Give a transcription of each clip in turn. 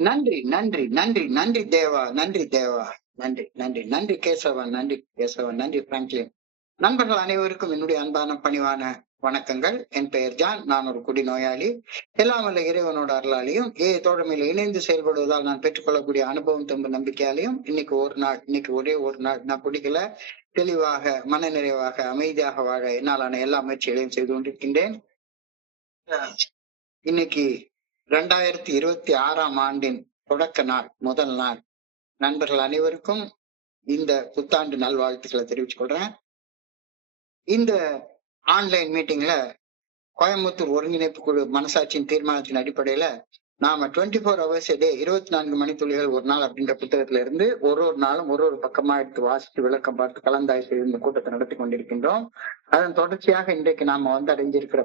நன்றி, நன்றி, நன்றி, நன்றி தேவா, நன்றி தேவா, நன்றி, நன்றி, நன்றி கேசவன், நன்றி கேசவன், நன்றி பிராங்க்லின். நண்பர்கள் அனைவருக்கும் என்னுடைய அன்பான பணிவான வணக்கங்கள். என் பெயர் ஜான். நான் ஒரு குடிநோயாளி. எல்லாம் வல்ல இறைவனோட அருளாலையும் தோழமையில இணைந்து செயல்படுவதால் நான் பெற்றுக்கொள்ளக்கூடிய அனுபவம் தெம்பு நம்பிக்கையாலையும் இன்னைக்கு ஒரே ஒரு நாள் நான் குடிக்கல, தெளிவாக மன நிறைவாக அமைதியாக வாழ என்னாலான எல்லா முயற்சிகளையும் செய்து கொண்டிருக்கின்றேன். இன்னைக்கு 2026ஆம் ஆண்டின் தொடக்க நாள், முதல் நாள். நண்பர்கள் அனைவருக்கும் இந்த புத்தாண்டு நல்வாழ்த்துக்களை தெரிவிச்சுக் கொள்றேன். இந்த ஆன்லைன் மீட்டிங்ல கோயம்புத்தூர் ஒருங்கிணைப்பு குழு மனசாட்சியின் தீர்மானத்தின் அடிப்படையில நாம 24 hours a day 24 மணித்துளிகள் ஒரு நாள் அப்படின்ற புத்தகத்துல இருந்து ஒரு நாளும் ஒரு பக்கமா எடுத்து வாசித்து விளக்கம் பார்த்து கலந்தாய்வு இந்த கூட்டத்தை நடத்தி கொண்டிருக்கின்றோம். அதன் தொடர்ச்சியாக இன்றைக்கு நாம அடைஞ்சிருக்கிற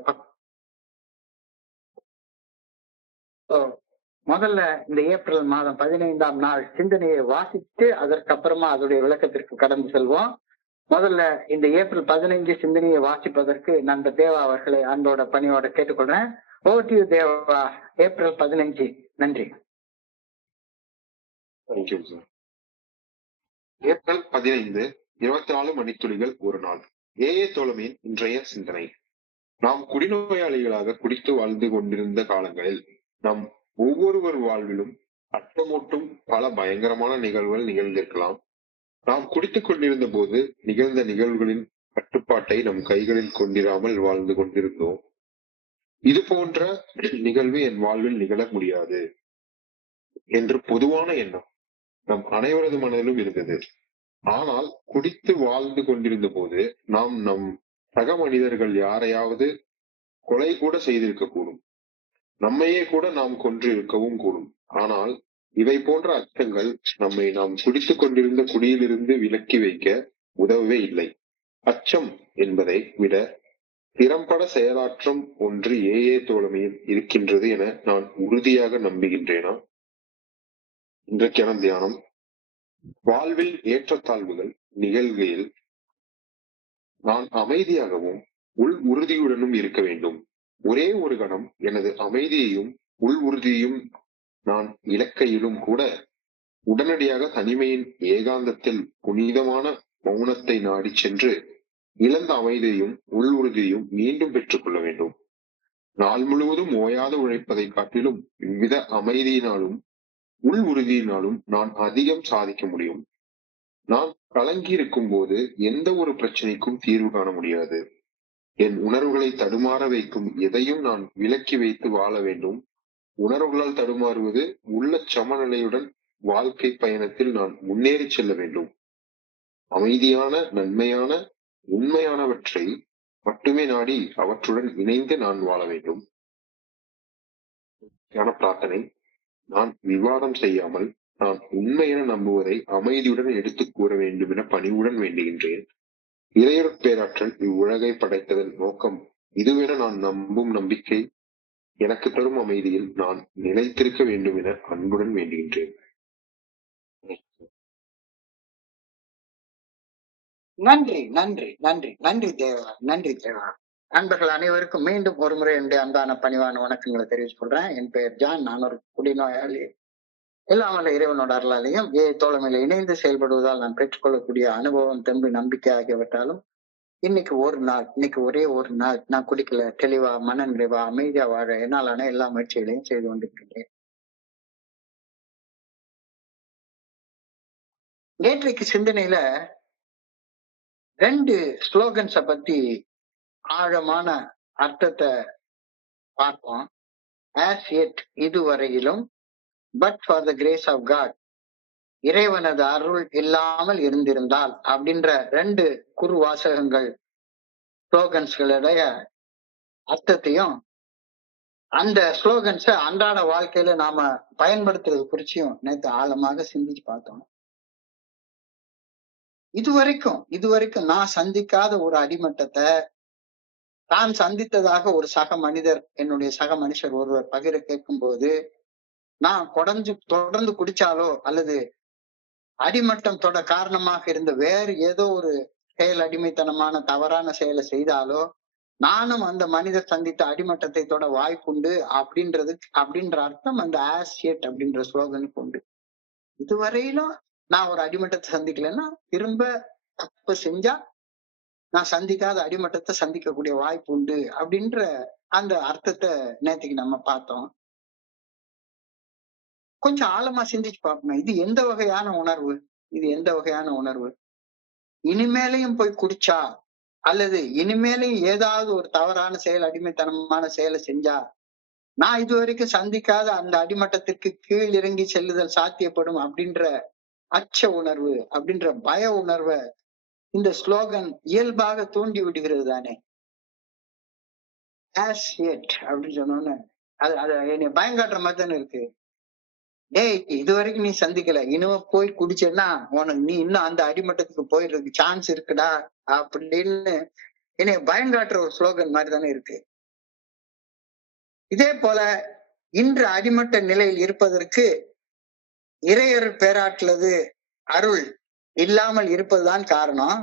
முதல்ல இந்த ஏப்ரல் மாதம் 15ஆம் நாள் சிந்தனையை வாசித்து அதற்கப்புறமா அதோடைய விளக்கத்திற்கு கடந்து செல்வோம். முதல்ல இந்த ஏப்ரல் 15 சிந்தனையை வாசிப்பதற்கு நண்பர் தேவா அவர்களை அன்போட பணியோட கேட்டுக்கொள்றேன். ஓட்டி தேவா, ஏப்ரல் 15. நன்றி. ஏப்ரல் 15 24 மணித்துளிகள் ஒரு நாள். தோழமையின் இன்றைய சிந்தனை. நாம் குடிநோயாளிகளாக குடித்து வாழ்ந்து கொண்டிருந்த காலங்களில் நம் ஒவ்வொருவர் வாழ்விலும் அச்சமூட்டும் பல பயங்கரமான நிகழ்வுகள் நிகழ்ந்திருக்கலாம். நாம் குடித்துக் கொண்டிருந்த போது நிகழ்ந்த நிகழ்வுகளின் கட்டுப்பாட்டை நம் கைகளில் கொண்டிராமல் வாழ்ந்து கொண்டிருந்தோம். இது போன்ற நிகழ்வு என் வாழ்வில் நிகழ முடியாது என்று பொதுவான எண்ணம் நம் அனைவரது மனதிலும் இருந்தது. ஆனால் குடித்து வாழ்ந்து கொண்டிருந்த போது நாம் நம் சக மனிதர்கள் யாரையாவது கொலை கூட செய்திருக்க கூடும். நம்மையே கூட நாம் கொன்று இருக்கவும் கூடும். ஆனால் இவை போன்ற அச்சங்கள் நம்மை நாம் குடித்துக் கொண்டிருந்த குடியிலிருந்து விலக்கி வைக்க உதவவே இல்லை. அச்சம் என்பதை விட திறம்பட செயலாற்றம் ஒன்று தோழமையில் இருக்கின்றது என நான் உறுதியாக நம்புகின்றேனா? இன்றைக்கான தியானம். வாழ்வில் ஏற்றத்தாழ்வுகள் நிகழ்கையில் நான் அமைதியாகவும் உள் உறுதியுடனும் இருக்க வேண்டும். ஒரே ஒரு கணம் எனது அமைதியையும் உள் உறுதியையும் நான் இலக்கையிலும் கூட உடனடியாக தனிமையின் ஏகாந்தத்தில் புனிதமான மௌனத்தை நாடி சென்று இழந்த அமைதியையும் உள் உறுதியையும் மீண்டும் பெற்றுக் கொள்ள வேண்டும். நாள் முழுவதும் ஓயாது உழைப்பதை காட்டிலும் இவ்வித அமைதியினாலும் உள் உறுதியினாலும் நான் அதிகம் சாதிக்க முடியும். நான் கலங்கி இருக்கும் போது எந்த ஒரு பிரச்சனைக்கும் தீர்வு காண முடியாது. என் உணர்வுகளை தடுமாற வைக்கும் எதையும் நான் விலக்கி வைத்து வாழ வேண்டும். உணர்வுகளால் தடுமாறுவது உள்ள சமநிலையுடன் வாழ்க்கை பயணத்தில் நான் முன்னேறி செல்ல வேண்டும். அமைதியான, நன்மையான, உண்மையானவற்றை மட்டுமே நாடி அவற்றுடன் இணைந்து நான் வாழ வேண்டும். பிரார்த்தனை. நான் விவாதம் செய்யாமல் நான் உண்மை என நம்புவதை அமைதியுடன் எடுத்துக் கூற வேண்டும் என பணிவுடன் வேண்டுகின்றேன். இறையொரு பேராற்றல் இவ்வுலகை படைத்ததன் நோக்கம் இதுவென நான் நம்பும் நம்பிக்கை எனக்கு தரும் அமைதியில் நான் நிலைத்திருக்க வேண்டும் என அன்புடன் வேண்டுகின்றேன். நன்றி, நன்றி, நன்றி, நன்றி தேவா, நன்றி தேவா. நண்பர்கள் அனைவருக்கும் மீண்டும் ஒரு முறை என்னுடைய அன்பான பணிவான வணக்கங்களை தெரிவித்துக் கொள்றேன். என் பெயர் ஜான். நான் ஒரு குடிநோயாளி. எல்லாமல்ல இறைவனோட அருளாலையும் தோழமையில இணைந்து செயல்படுவதால் நான் பெற்றுக்கொள்ளக்கூடிய அனுபவம் தெம்பு நம்பிக்கை ஆகியவற்றாலும் இன்னைக்கு ஒரே ஒரு நாள் நான் குடிக்கல, தெளிவா மன நிறைவா அமைதியா வாழ என்னாலான எல்லா முயற்சிகளையும் செய்து கொண்டிருக்கின்றேன். நேற்றைக்கு சிந்தனையில 2 ஸ்லோகன்ஸ பத்தி ஆழமான அர்த்தத்தை பார்ப்போம். ஆஸ் எட் இதுவரையிலும், but for the grace of God, இறைவனது அருள் இல்லாமல் இருந்திருந்தால் அப்படின்ற 2 குறுவாசகங்கள் ஸ்லோகன்ஸ்களுடைய அர்த்தத்தையும் அந்த ஸ்லோகன்ஸ அன்றாட வாழ்க்கையில நாம பயன்படுத்துறது குறிச்சியும் நேற்று ஆழமாக சிந்திச்சு பார்த்தோம். இதுவரைக்கும் நான் சந்திக்காத ஒரு அடிமட்டத்தை தான் சந்தித்ததாக ஒரு என்னுடைய சக மனுஷர் ஒருவர் பகிர கேட்கும் போது நான் தொடர்ந்து குடிச்சாலோ அல்லது அடிமட்டம் தொட காரணமாக இருந்த வேறு ஏதோ ஒரு செயல், அடிமைத்தனமான தவறான செயலை செய்தாலோ நானும் அந்த மனிதர் சந்தித்த அடிமட்டத்தை தொட வாய்ப்புண்டு அப்படின்ற அர்த்தம் அந்த ஆஸ் எட் அப்படின்ற ஸ்லோகனுக்கு உண்டு. இதுவரையிலும் நான் ஒரு அடிமட்டத்தை சந்திக்கலைன்னா திரும்ப தப்பு செஞ்சா நான் சந்திக்காத அடிமட்டத்தை சந்திக்கக்கூடிய வாய்ப்பு உண்டு அப்படின்ற அந்த அர்த்தத்தை நேற்றுக்கு நம்ம பார்த்தோம். கொஞ்சம் ஆழமா சிந்திச்சு பார்ப்போம். இது எந்த வகையான உணர்வு? இது எந்த வகையான உணர்வு? இனிமேலையும் போய் குடிச்சா அல்லது இனிமேலையும் ஏதாவது ஒரு தவறான செயல், அடிமைத்தனமான செயலை செஞ்சா நான் இதுவரைக்கும் சந்திக்காத அந்த அடிமட்டத்திற்கு கீழ் இறங்கி செல்லுதல் சாத்தியப்படும் அப்படின்ற அச்ச உணர்வு, அப்படின்ற பய உணர்வை இந்த ஸ்லோகன் இயல்பாக தூண்டி விடுகிறது தானே. ஆஸ் எட் அப்படின்னு சொன்னோன்னு அது என்னை பயங்காட்டுற மாதிரி தானே இருக்கு. டேய், இது வரைக்கும் நீ சந்திக்கல, இனிமே போய் குடிச்சேன்னா உனக்கு நீ இன்னும் அந்த அடிமட்டத்துக்கு போயிடுறதுக்கு சான்ஸ் இருக்குடா அப்படின்னு என்னை பயங்காட்டுற ஒரு ஸ்லோகன் மாதிரி தானே இருக்கு. இதே போல இன்று அடிமட்ட நிலையில் இருப்பதற்கு இறையருள் பேராட்டுவது அருள் இல்லாமல் இருப்பதுதான் காரணம்.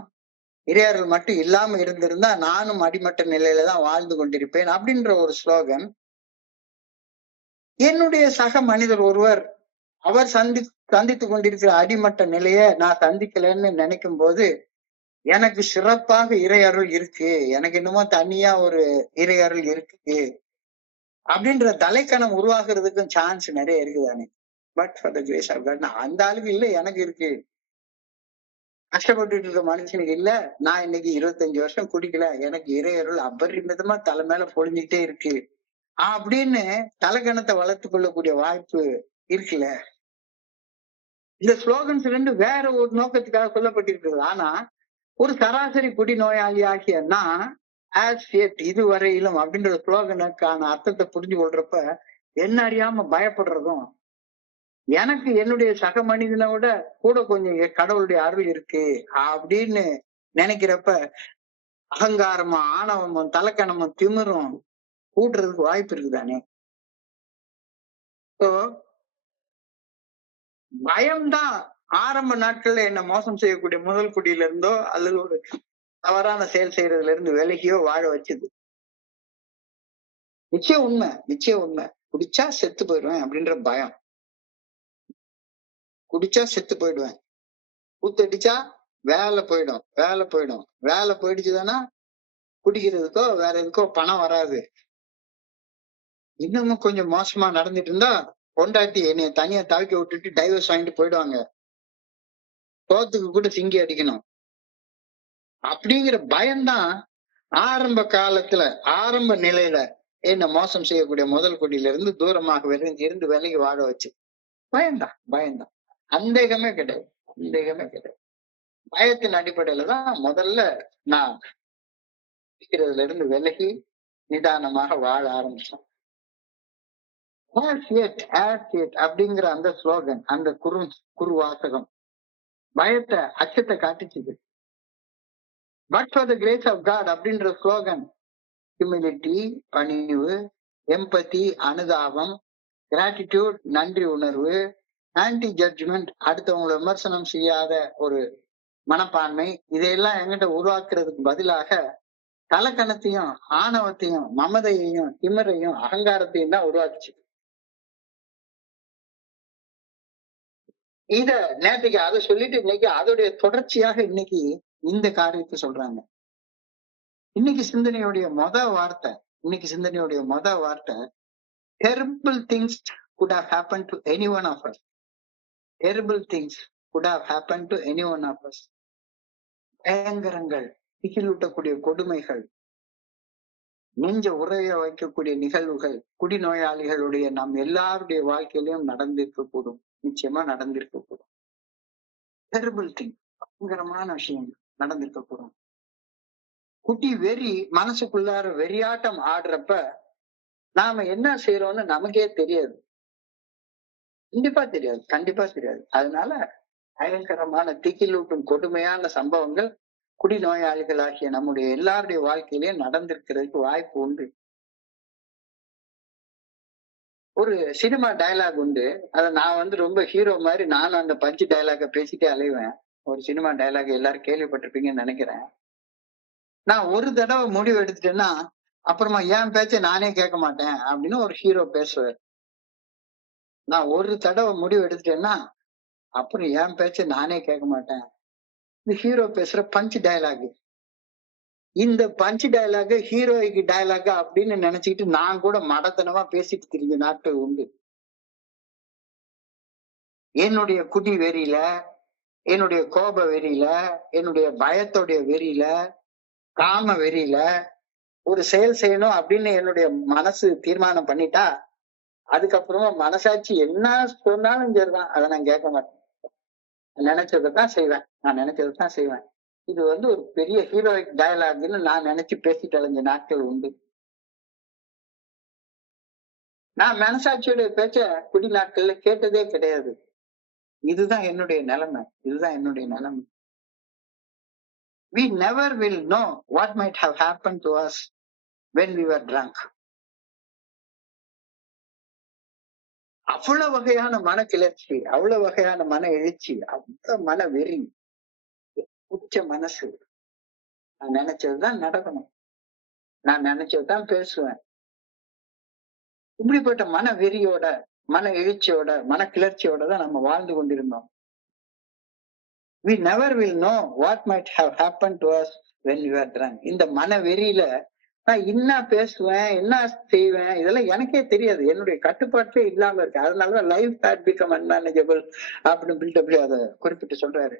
இறையருள் மட்டும் இல்லாம இருந்திருந்தா நானும் அடிமட்ட நிலையில தான் வாழ்ந்து கொண்டிருப்பேன் அப்படின்ற ஒரு ஸ்லோகன் என்னுடைய சக மனிதர் ஒருவர் அவர் சந்தித்துக் கொண்டிருக்கிற அடிமட்ட நிலைய நான் சந்திக்கலன்னு நினைக்கும் போது எனக்கு சிறப்பாக இறையருள் இருக்கு, எனக்கு என்னமோ தனியா ஒரு இறையருள் இருக்கு அப்படின்ற தலைக்கணம் உருவாக்குறதுக்கும் சான்ஸ் நிறைய இருக்குதானே. But for the grace of God, அந்த ஆளுக்கு இல்ல, எனக்கு இருக்கு. கஷ்டப்பட்டு இருக்க மனுஷனுக்கு இல்ல, நான் இன்னைக்கு 25 வருஷம் குடிக்கல, எனக்கு இறையருள் அபரிமிதமா தலை மேல பொழிஞ்சுக்கிட்டே இருக்கு அப்படின்னு தலைக்கணத்தை வளர்த்து கொள்ளக்கூடிய வாய்ப்பு இருக்குல்ல. இந்த ஸ்லோகன்ஸ் ரெண்டு வேற ஒரு நோக்கத்துக்காக சொல்லப்பட்டிருக்கிறது. ஆனா ஒரு சராசரி குடிநோயாளி ஆகியன்னா ஆஸ் எட் இதுவரையிலும் அப்படின்ற ஸ்லோகனுக்கான அர்த்தத்தை புரிஞ்சு கொள்றப்ப என்ன அறியாம பயப்படுறதும், எனக்கு என்னுடைய சக மனிதனோட கூட கொஞ்சம் கடவுளுடைய அருள் இருக்கு அப்படின்னு நினைக்கிறப்ப அகங்காரமும் ஆணவமும் தலைக்கணமும் திமிரும் கூட்டுறதுக்கு வாய்ப்பு இருக்குதானே. பயம்தான் ஆரம்ப நாட்கள்ல என்ன மோசம் செய்யக்கூடிய முதல் குடியில இருந்தோ அல்லது ஒரு தவறான செயல் செய்யறதுல இருந்து விலகியோ வாழ வச்சுது. நிச்சயம் உண்மை, நிச்சயம் உண்மை. குடிச்சா செத்து போயிடுவேன் அப்படின்ற பயம், குடிச்சா செத்து போயிடுவேன், ஊத்தடிச்சா வேலை போயிடும், வேலை போயிடுச்சுதானா குடிக்கிறதுக்கோ வேற எதுக்கோ பணம் வராது. இன்னமும் கொஞ்சம் மோசமா நடந்துட்டு இருந்தா பொண்டாட்டி என்னைய தனியா தவிக்க விட்டுட்டு டைவர்ஸ் வாங்கிட்டு போயிடுவாங்க, சோத்துக்கு கூட சிங்கி அடிக்கணும் அப்படிங்கிற பயம்தான் ஆரம்ப காலத்துல ஆரம்ப நிலையில என்ன மோசம் செய்யக்கூடிய முதல் குடியில இருந்து தூரமாக இருந்து விலகி வாழ வச்சு. பயம்தான், பயம்தான், சந்தேகமே கிடையாது, சந்தேகமே கிடையாது. பயத்தின் அடிப்படையில தான் முதல்ல நான் இருக்கிறதுல இருந்து விலகி நிதானமாக வாழ ஆரம்பிச்சோம். அப்படிங்கிற அந்த ஸ்லோகன், அந்த குறுவாசகம் பயத்தை அச்சத்தை காட்டிச்சுது. But for the grace of God அப்படின்ற ஸ்லோகன் ஹியூமிலிட்டி பணிவு, எம்பதி அனுதாபம், கிராட்டிடியூட் நன்றி உணர்வு, ஆன்டி ஜட்ஜ்மெண்ட் அடுத்தவங்களை விமர்சனம் செய்யாத ஒரு மனப்பான்மை, இதையெல்லாம் எங்கிட்ட உருவாக்குறதுக்கு பதிலாக தலக்கணத்தையும் ஆணவத்தையும் மமதையையும் திமிரையும் அகங்காரத்தையும் தான் உருவாக்குச்சு. இத நேற்றுக்கு அதை சொல்லிட்டு இன்னைக்கு அதோடைய தொடர்ச்சியாக இன்னைக்கு இந்த காரியத்தை சொல்றாங்க. இன்னைக்கு சிந்தனையுடைய மொத வார்த்தை terrible things could have happened to any one of us. Terrible things could have happened to any one of us. பயங்கரங்கள், திகிலூட்டக்கூடிய கொடுமைகள், நெஞ்ச உறைய வைக்கக்கூடிய நிகழ்வுகள் குடிநோயாளிகளுடைய நம் எல்லாருடைய வாழ்க்கையிலும் நடந்திருக்கக்கூடும், நிச்சயமா நடந்திருக்கக்கூடும். டெரிபிள் திங், பயங்கரமான விஷயம் நடந்திருக்கக்கூடும். குட்டி வெறி மனசுக்குள்ளார வெறியாட்டம் ஆடுறப்ப நாம என்ன செய்யறோம்னு நமக்கே தெரியாது, கண்டிப்பா தெரியாது. அதனால பயங்கரமான திகிலூட்டும் கொடுமையான சம்பவங்கள் குடிநோயாளிகள் ஆகிய நம்முடைய எல்லாருடைய வாழ்க்கையிலேயே நடந்திருக்கிறதுக்கு வாய்ப்பு உண்டு. ஒரு சினிமா டயலாக் உண்டு, அத நான் ரொம்ப ஹீரோ மாதிரி நானும் அந்த பஞ்சு டயலாக பேசிட்டே அலைவேன். ஒரு சினிமா டயலாக் எல்லாரும் கேள்விப்பட்டிருப்பீங்கன்னு நினைக்கிறேன். நான் ஒரு தடவை முடிவு எடுத்துட்டேன்னா அப்புறமா என் பேச்ச நானே கேட்க மாட்டேன் அப்படின்னு ஒரு ஹீரோ பேசுவார். நான் ஒரு தடவை முடிவு எடுத்துட்டேன்னா அப்புறம் என் பேச்ச நானே கேட்க மாட்டேன். இந்த ஹீரோ பேசுற பஞ்ச் டயலாக். இந்த பஞ்ச் டயலாக் ஹீரோய்க்கு டயலாக் அப்படின்னு நினைச்சுக்கிட்டு நான் கூட மடத்தனமா பேசிட்டு திரிஞ்ச நாட்கள் உண்டு. என்னுடைய குடி வெறியில, என்னுடைய கோப வெறியில, என்னுடைய பயத்தோடைய வெறியில, காம வெறியில ஒரு செயல் செய்யணும் அப்படின்னு என்னுடைய மனசு தீர்மானம் பண்ணிட்டா அதுக்கப்புறமா மனசாட்சி என்ன சொன்னாலும் சரிதான், அதை நான் கேட்க மாட்டேன். நினைச்சதான் செய்வேன். நான் நினைச்சதான் செய்வேன். இது ஒரு பெரிய ஹீரோயிக் டயலாக்னு நான் நினைச்சு பேசிட்டு அலைஞ்ச நாட்கள் உண்டு. நான் மனசாட்சியோட பேச்ச குடி நாட்கள்ல கேட்டதே கிடையாது. இதுதான் என்னுடைய நிலைமை. இதுதான் என்னுடைய நிலைமை. We never will know what might have happened to us when we were drunk. அவ்வளவு வகையான மன கிளர்ச்சி, அவ்வளவு வகையான மன எழுச்சி, அவ்வளவு மன வெறி, உச்ச மனசு. நான் நினைச்சதுதான் நடக்கணும். நான் நினைச்சதுதான் பேசுவேன். இப்படிப்பட்ட மன வெறியோட, மன எழுச்சியோட, மன கிளர்ச்சியோட தான் நம்ம வாழ்ந்து கொண்டிருந்தோம். We never will know what might have happened to us when we were drunk. இந்த மன வெறியில நான் என்ன பேசுவேன், என்ன செய்வேன், இதெல்லாம் எனக்கே தெரியாது. என்னுடைய கட்டுப்பாட்டே இல்லாம இருக்கு. அதனாலதான் லைஃப் ஹேட் பிகம் அன்மேனேஜபிள் அப்படின்னு பில்டபிள்யூ அதை குறிப்பிட்டு சொல்றாரு.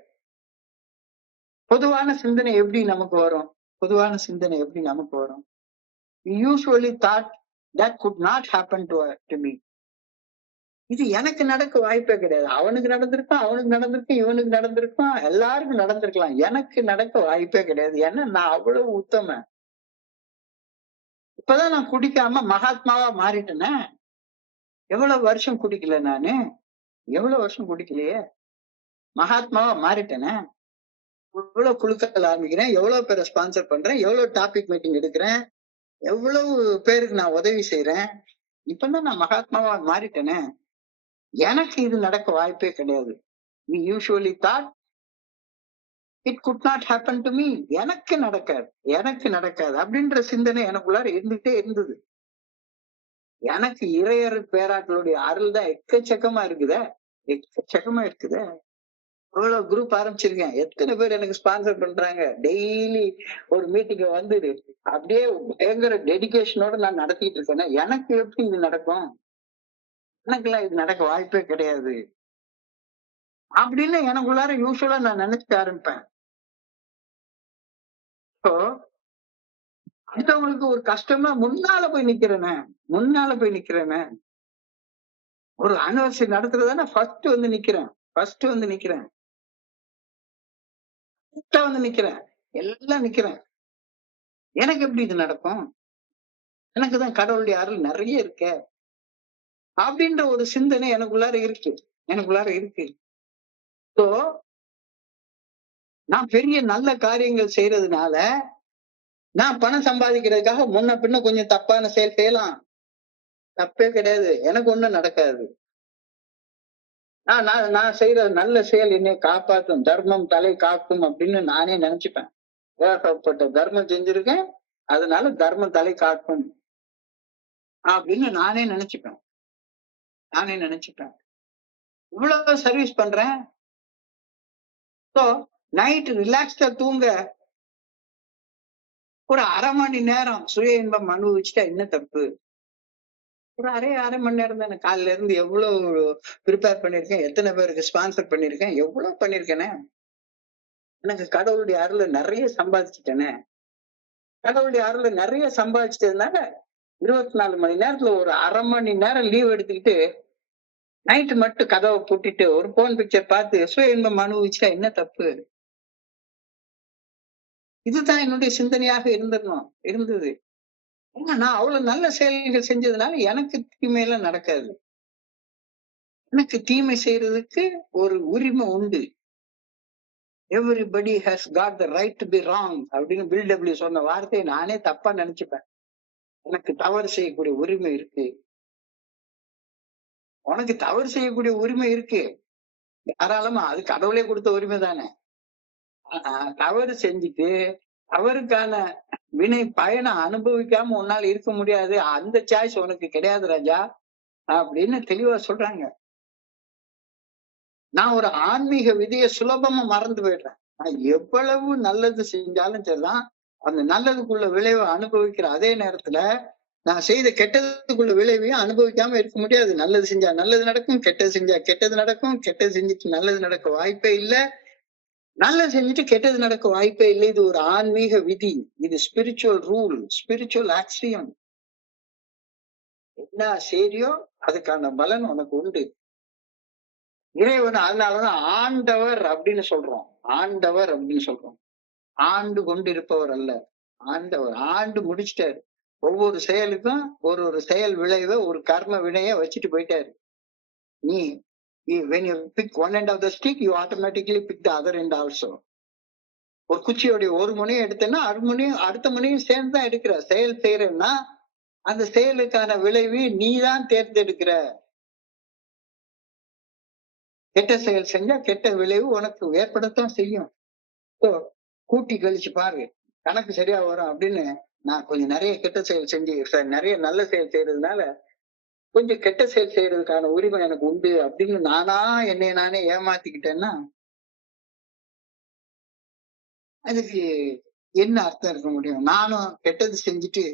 பொதுவான சிந்தனை எப்படி நமக்கு வரும்? பொதுவான சிந்தனை எப்படி நமக்கு வரும்? We usually thought that could not happen to me. இது எனக்கு நடக்க வாய்ப்பே கிடையாது. அவனுக்கு நடந்திருக்கும், அவனுக்கு நடந்திருக்கும், இவனுக்கு நடந்திருக்கும், எல்லாருக்கும் நடந்திருக்கலாம். எனக்கு நடக்க வாய்ப்பே கிடையாது. ஏன்னா நான் அவ்வளவு உத்தம. இப்பதான் நான் குடிக்காம மகாத்மாவா மாறிட்டேனே. எவ்வளவு வருஷம் குடிக்கல நானு, எவ்வளவு வருஷம் குடிக்கலையே, மகாத்மாவா மாறிட்டேனே. எவ்வளவு குழுக்கள் ஆரம்பிக்கிறேன், எவ்வளவு பேரை ஸ்பான்சர் பண்றேன், எவ்வளவு டாபிக் மீட்டிங் எடுக்கிறேன், எவ்வளவு பேருக்கு நான் உதவி செய்யறேன். இப்பதான் நான் மகாத்மாவா மாறிட்டேனே. எனக்கு இது நடக்க வாய்ப்பே கிடையாது. We usually thought it could not happen to me. எனக்கு நடக்காது, எனக்கு நடக்காது அப்படின்ற சிந்தனை எனக்குள்ளார இருந்துட்டே இருந்தது. எனக்கு இறையர் பேராக்களுடைய அருள் தான் எக்கச்சக்கமா இருக்குதே, எக்கச்சக்கமா இருக்குதே. அவ்வளவு குரூப் ஆரம்பிச்சிருக்கேன். எத்தனை பேர் எனக்கு ஸ்பான்சர் பண்றாங்க. டெய்லி ஒரு மீட்டிங்க வந்து அப்படியே பயங்கர டெடிகேஷனோட நான் நடத்திட்டு இருக்கேன்னா எனக்கு எப்படி இது நடக்கும்? எனக்கெல்லாம் இது நடக்க வாய்ப்பே கிடையாது அப்படின்னு எனக்குள்ளார யூஸ்வலா நான் நினைச்சுக்க ஆரம்பிப்பேன். இப்போ அடுத்தவங்களுக்கு ஒரு கஷ்டம்னா முன்னால போய் நிக்கிறேனே. ஒரு அனிவர்சரி நடத்துறதுன்னா ஃபர்ஸ்ட் வந்து நிக்கிறேன். எல்லாம் நிக்கிறேன். எனக்கு எப்படி இது நடக்கும்? எனக்குதான் கடவுளுடைய அருள் நிறைய இருக்க அப்படின்ற ஒரு சிந்தனை எனக்குள்ளார இருக்கு. சோ நான் பெரிய நல்ல காரியங்கள் செய்யறதுனால நான் பணம் சம்பாதிக்கிறதுக்காக முன்ன பின்ன கொஞ்சம் தப்பான செயல் செய்யலாம், தப்பே கிடையாது. எனக்கு ஒண்ணும் நடக்காது. நான் செய்யற நல்ல செயல் என்னை காப்பாற்றும், தர்மம் தலை காக்கும் அப்படின்னு நானே நினைச்சுப்பேன். ஏகப்பட்ட தர்மம் செஞ்சிருக்கேன், அதனால தர்மம் தலை காக்கும் அப்படின்னு நானே நினைச்சுப்பேன். இவ்வளவு சர்வீஸ் பண்றேன். நைட் ரிலாக்ஸ்டா தூங்க ஒரு அரை மணி நேரம் சுய இன்பம் அனுபவிச்சுட்டா என்ன தப்பு? ஒரு அரை மணி நேரம் தானே. காலையில இருந்து எவ்வளவு ப்ரிப்பேர் பண்ணிருக்கேன், எத்தனை பேருக்கு ஸ்பான்சர் பண்ணிருக்கேன், எவ்வளவு பண்ணிருக்கேனே. எனக்கு கடவுளுடைய அருளை நிறைய சம்பாதிச்சுட்டேனே. கடவுளுடைய அருளை நிறைய சம்பாதிச்சிட்டதுனால 24 மணி நேரத்துல ஒரு அரை மணி நேரம் லீவ் எடுத்துக்கிட்டு நைட்டு மட்டும் கதவை பூட்டிட்டு ஒரு போன் பிக்சர் பார்த்து சுய இன்பம் அனுபவிச்சா என்ன தப்பு? இதுதான் என்னுடைய சிந்தனையாக இருந்தது. ஏன்னா நான் அவ்வளவு நல்ல செயல்கள் செஞ்சதுனால எனக்கு தீமையெல்லாம் நடக்காது. எனக்கு தீமை செய்யறதுக்கு ஒரு உரிமை உண்டு. Everybody has got the right to be wrong அப்படின்னு பில்டபிள்யூ சொன்ன வார்த்தையை நானே தப்பா நினைச்சுப்பேன். எனக்கு தவறு செய்யக்கூடிய உரிமை இருக்கு. உனக்கு தவறு செய்யக்கூடிய உரிமை இருக்கு தாராளமா. அது கடவுளே கொடுத்த உரிமை தானே. தவறு செஞ்சுட்டு அவருக்கான வினை பயனை அனுபவிக்காம உன்னால இருக்க முடியாது, அந்த சாய்ஸ் உனக்கு கிடையாது ராஜா அப்படின்னு தெளிவா சொல்றாங்க. நான் ஒரு ஆன்மீக விதியை சுலபமா மறந்து போயிடுறேன். நான் எவ்வளவு நல்லது செஞ்சாலும் சரிதான், அந்த நல்லதுக்குள்ள விளைவை அனுபவிக்கிற அதே நேரத்துல நான் செய்த கெட்டதுக்குள்ள விளைவையும் அனுபவிக்காம இருக்க முடியாது. நல்லது செஞ்சா நல்லது நடக்கும், கெட்டது செஞ்சா கெட்டது நடக்கும், கெட்டது செஞ்சுட்டு நல்லது நடக்க வாய்ப்பே இல்லை, நல்லது செஞ்சுட்டு கெட்டது நடக்க வாய்ப்பே இல்லை. இது ஒரு ஆன்மீக விதி, இது ஸ்பிரிச்சுவல் ரூல், ஸ்பிரிச்சுவல் ஆக்சியம். என்ன செய்தியோ அதுக்கான பலன் உனக்கு உண்டு. இறைவன் அதனாலதான் ஆண்டவர் அப்படின்னு சொல்றோம். ஆண்டவர் அப்படின்னு சொல்றோம். ஆண்டு கொண்டு இருப்பவர் அல்ல, ஆண்டவர். ஆண்டு முடிச்சிட்டாரு. ஒவ்வொரு செயலுக்கும் ஒரு செயல் விளைவை, ஒரு கர்ம வினைய வச்சுட்டு போயிட்டாரு. நீ when you pick one end of the stick, you automatically pick the other end also. ஒரு குச்சியோடைய ஒரு முனையை எடுத்தேன்னா அடுத்த முனையும் சேர்ந்துதான் எடுக்கிற. செயல் செய்யறேன்னா அந்த செயலுக்கான விளைவு நீதான் தேர்ந்தெடுக்கிற. கெட்ட செயல் செஞ்சா கெட்ட விளைவு உனக்கு ஏற்படத்தான் செய்யும். கூட்டி கழிச்சு பாரு, கணக்கு சரியா வரும் அப்படின்னு நான் கொஞ்சம் நிறைய கெட்ட செயல் செஞ்சு நிறைய நல்ல செயல் செய்யறதுனால கொஞ்சம் கெட்ட செயல் செய்யறதுக்கான உரிமை எனக்கு உண்டு அப்படின்னு நானா என்னைய நானே ஏமாத்திக்கிட்டேன்னா அதுக்கு என்ன அர்த்தம் இருக்க முடியும்? நானும் கெட்டது செஞ்சுட்டு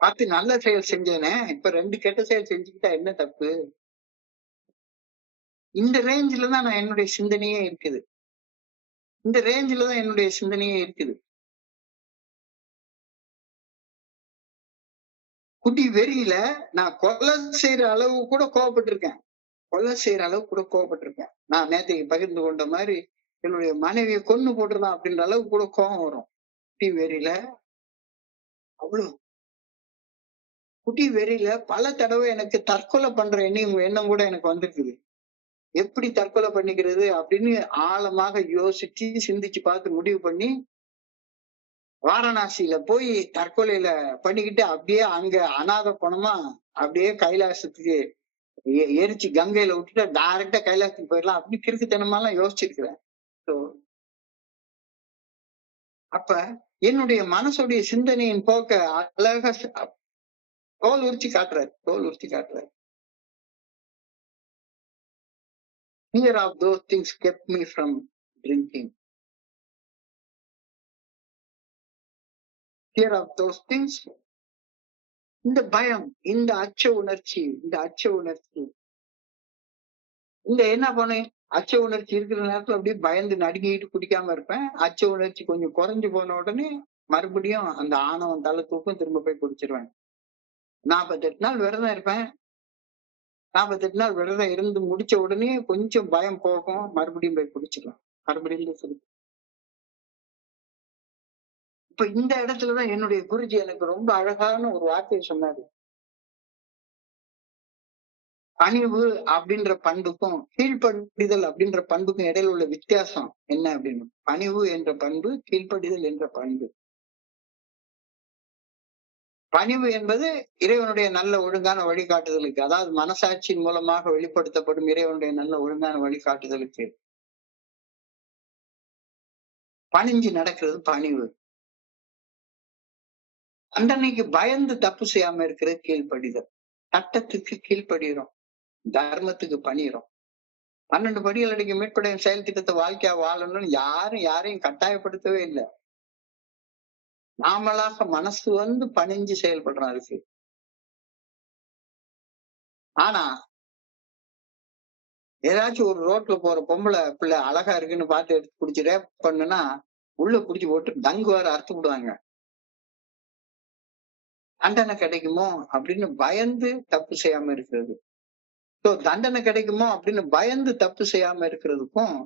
பார்த்து நல்ல செயல் செஞ்சேனே, இப்ப 2 கெட்ட செயல் செஞ்சுக்கிட்டா என்ன தப்பு? இந்த ரேஞ்சில தான் நான் என்னுடைய சிந்தனையே இருக்குது. இந்த ரேஞ்சில தான் என்னுடைய சிந்தனையே இருக்குது. குட்டி வெறியில நான் கொலை செய்யற அளவு கூட கோவப்பட்டிருக்கேன். கொலை செய்யற அளவு கூட கோவப்பட்டிருக்கேன். நான் நேற்றைக்கு பகிர்ந்து கொண்ட மாதிரி என்னுடைய மனைவியை கொன்னு போட்டுருந்தான் அப்படின்ற அளவுக்கு கூட கோபம் வரும். குட்டி வெறியில அவ்வளவு குட்டி வெறியில பல தடவை எனக்கு தற்கொலை பண்ற எண்ணம் கூட எனக்கு வந்திருக்குது. எப்படி தற்கொலை பண்ணிக்கிறது அப்படின்னு ஆழமாக யோசிச்சு சிந்திச்சு பார்த்து முடிவு பண்ணி வாரணாசியில போய் தற்கொலையில பண்ணிக்கிட்டு அப்படியே அங்க அநாத பணமா அப்படியே கைலாசத்துக்கு எரிச்சு கங்கையில விட்டுட்டு டைரக்டா கைலாசத்துக்கு போயிடலாம் அப்படின்னு கிறுக்குத்தனமாலாம் யோசிச்சிருக்கிறேன். அப்ப என்னுடைய மனசுடைய சிந்தனையின் போக்க அழகா தோல் உரிச்சு காட்டுறாரு. Fear of those things kept me from drinking. Fear of those things, இந்த பயம், இந்த அச்ச உணர்ச்சி இந்த என்ன பண்ணேன், அச்ச உணர்ச்சி இருக்கிற நேரத்துல அப்படியே பயந்து நடுங்கிட்டு குடிக்காம இருப்பேன். அச்ச உணர்ச்சி கொஞ்சம் குறைஞ்சு போன உடனே மறுபடியும் அந்த ஆணவம் தலை தூக்கம் திரும்ப போய் குடிச்சிருவேன். 48 நாள் விரதம் இருப்பேன். 48 நாள் விரதம் இருந்து முடிச்ச உடனே கொஞ்சம் பயம் போகும், மறுபடியும் போய் குடிச்சிடலாம். இப்ப இந்த இடத்துலதான் என்னுடைய குருஜி எனக்கு ரொம்ப அழகான ஒரு வார்த்தையை சொன்னாரு. பணிவு அப்படின்ற பண்புக்கும் கீழ்ப்படிதல் அப்படின்ற பண்புக்கும் இடையில உள்ள வித்தியாசம் என்ன அப்படின்னு. பணிவு என்ற பண்பு, கீழ்ப்படிதல் என்ற பண்பு. பணிவு என்பது இறைவனுடைய நல்ல ஒழுங்கான வழிகாட்டுதலுக்கு, அதாவது மனசாட்சியின் மூலமாக வெளிப்படுத்தப்படும் இறைவனுடைய நல்ல ஒழுங்கான வழிகாட்டுதலுக்கு பணிஞ்சு நடக்கிறது பணிவு. அன்றைக்கு பயந்து தப்பு செய்யாம இருக்கிறது கீழ்ப்படிதல். சட்டத்துக்கு கீழ்ப்படுகிறோம், தர்மத்துக்கு பணிகிறோம். 12 படிகள் அடிக்க மீட்படையும் செயல் திட்டத்தை வாழ்க்கையா வாழணும்னு யாரையும் கட்டாயப்படுத்தவே இல்லை. நாமளாக மனசு வந்து பணிஞ்சு செயல்படுறோம் அதுக்கு. ஆனா ஏதாச்சும் ஒரு ரோட்ல போற பொம்பளை பிள்ளை அழகா இருக்குன்னு பார்த்து எடுத்து குடிச்சு ரேப் பண்ணுனா உள்ள குடிச்சு போட்டு டங்கு வர அறுத்து விடுவாங்க. தண்டனை கிடைக்குமோ அப்படின்னு பயந்து தப்பு செய்யாம இருக்கிறது. தண்டனை கிடைக்குமோ அப்படின்னு பயந்து தப்பு செய்யாம இருக்கிறதுக்கும்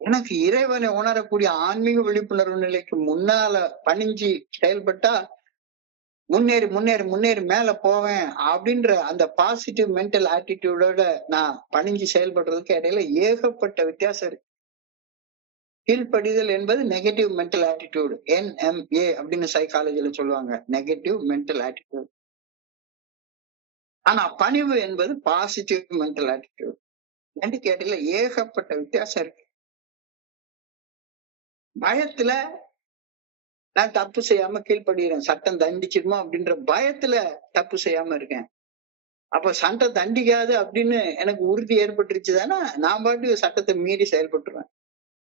எனக்கு இறைவனை உணரக்கூடிய ஆன்மீக விழிப்புணர்வு நிலைக்கு முன்னால பணிஞ்சு செயல்பட்டா முன்னேறி மேல போவேன் அப்படின்ற அந்த பாசிட்டிவ் மென்டல் ஆட்டிடியூடோட நான் பணிஞ்சு செயல்படுறதுக்கு இடையில ஏகப்பட்ட வித்தியாசம் இருக்கு. கீழ்ப்படிதல் என்பது நெகட்டிவ் மென்டல் ஆட்டிடியூடு, NMA அப்படின்னு சைக்காலஜில சொல்லுவாங்க, நெகட்டிவ் மென்டல் ஆட்டிடியூட். ஆனா பணிவு என்பது பாசிட்டிவ் மென்டல் ஆட்டிடியூட். ரெண்டுக்கு இடையில ஏகப்பட்ட வித்தியாசம் இருக்கு. பயத்துல நான் தப்பு செய்யாம கீழ்ப்படுகிறேன், சட்டம் தண்டிச்சிடுமோ அப்படின்ற பயத்துல தப்பு செய்யாம இருக்கேன். அப்ப சட்டம் தண்டிக்காது அப்படின்னு எனக்கு உறுதி ஏற்பட்டுருச்சுதானா, நான் பாட்டுக்கு சட்டத்தை மீறி செயல்பட்டுருவேன்.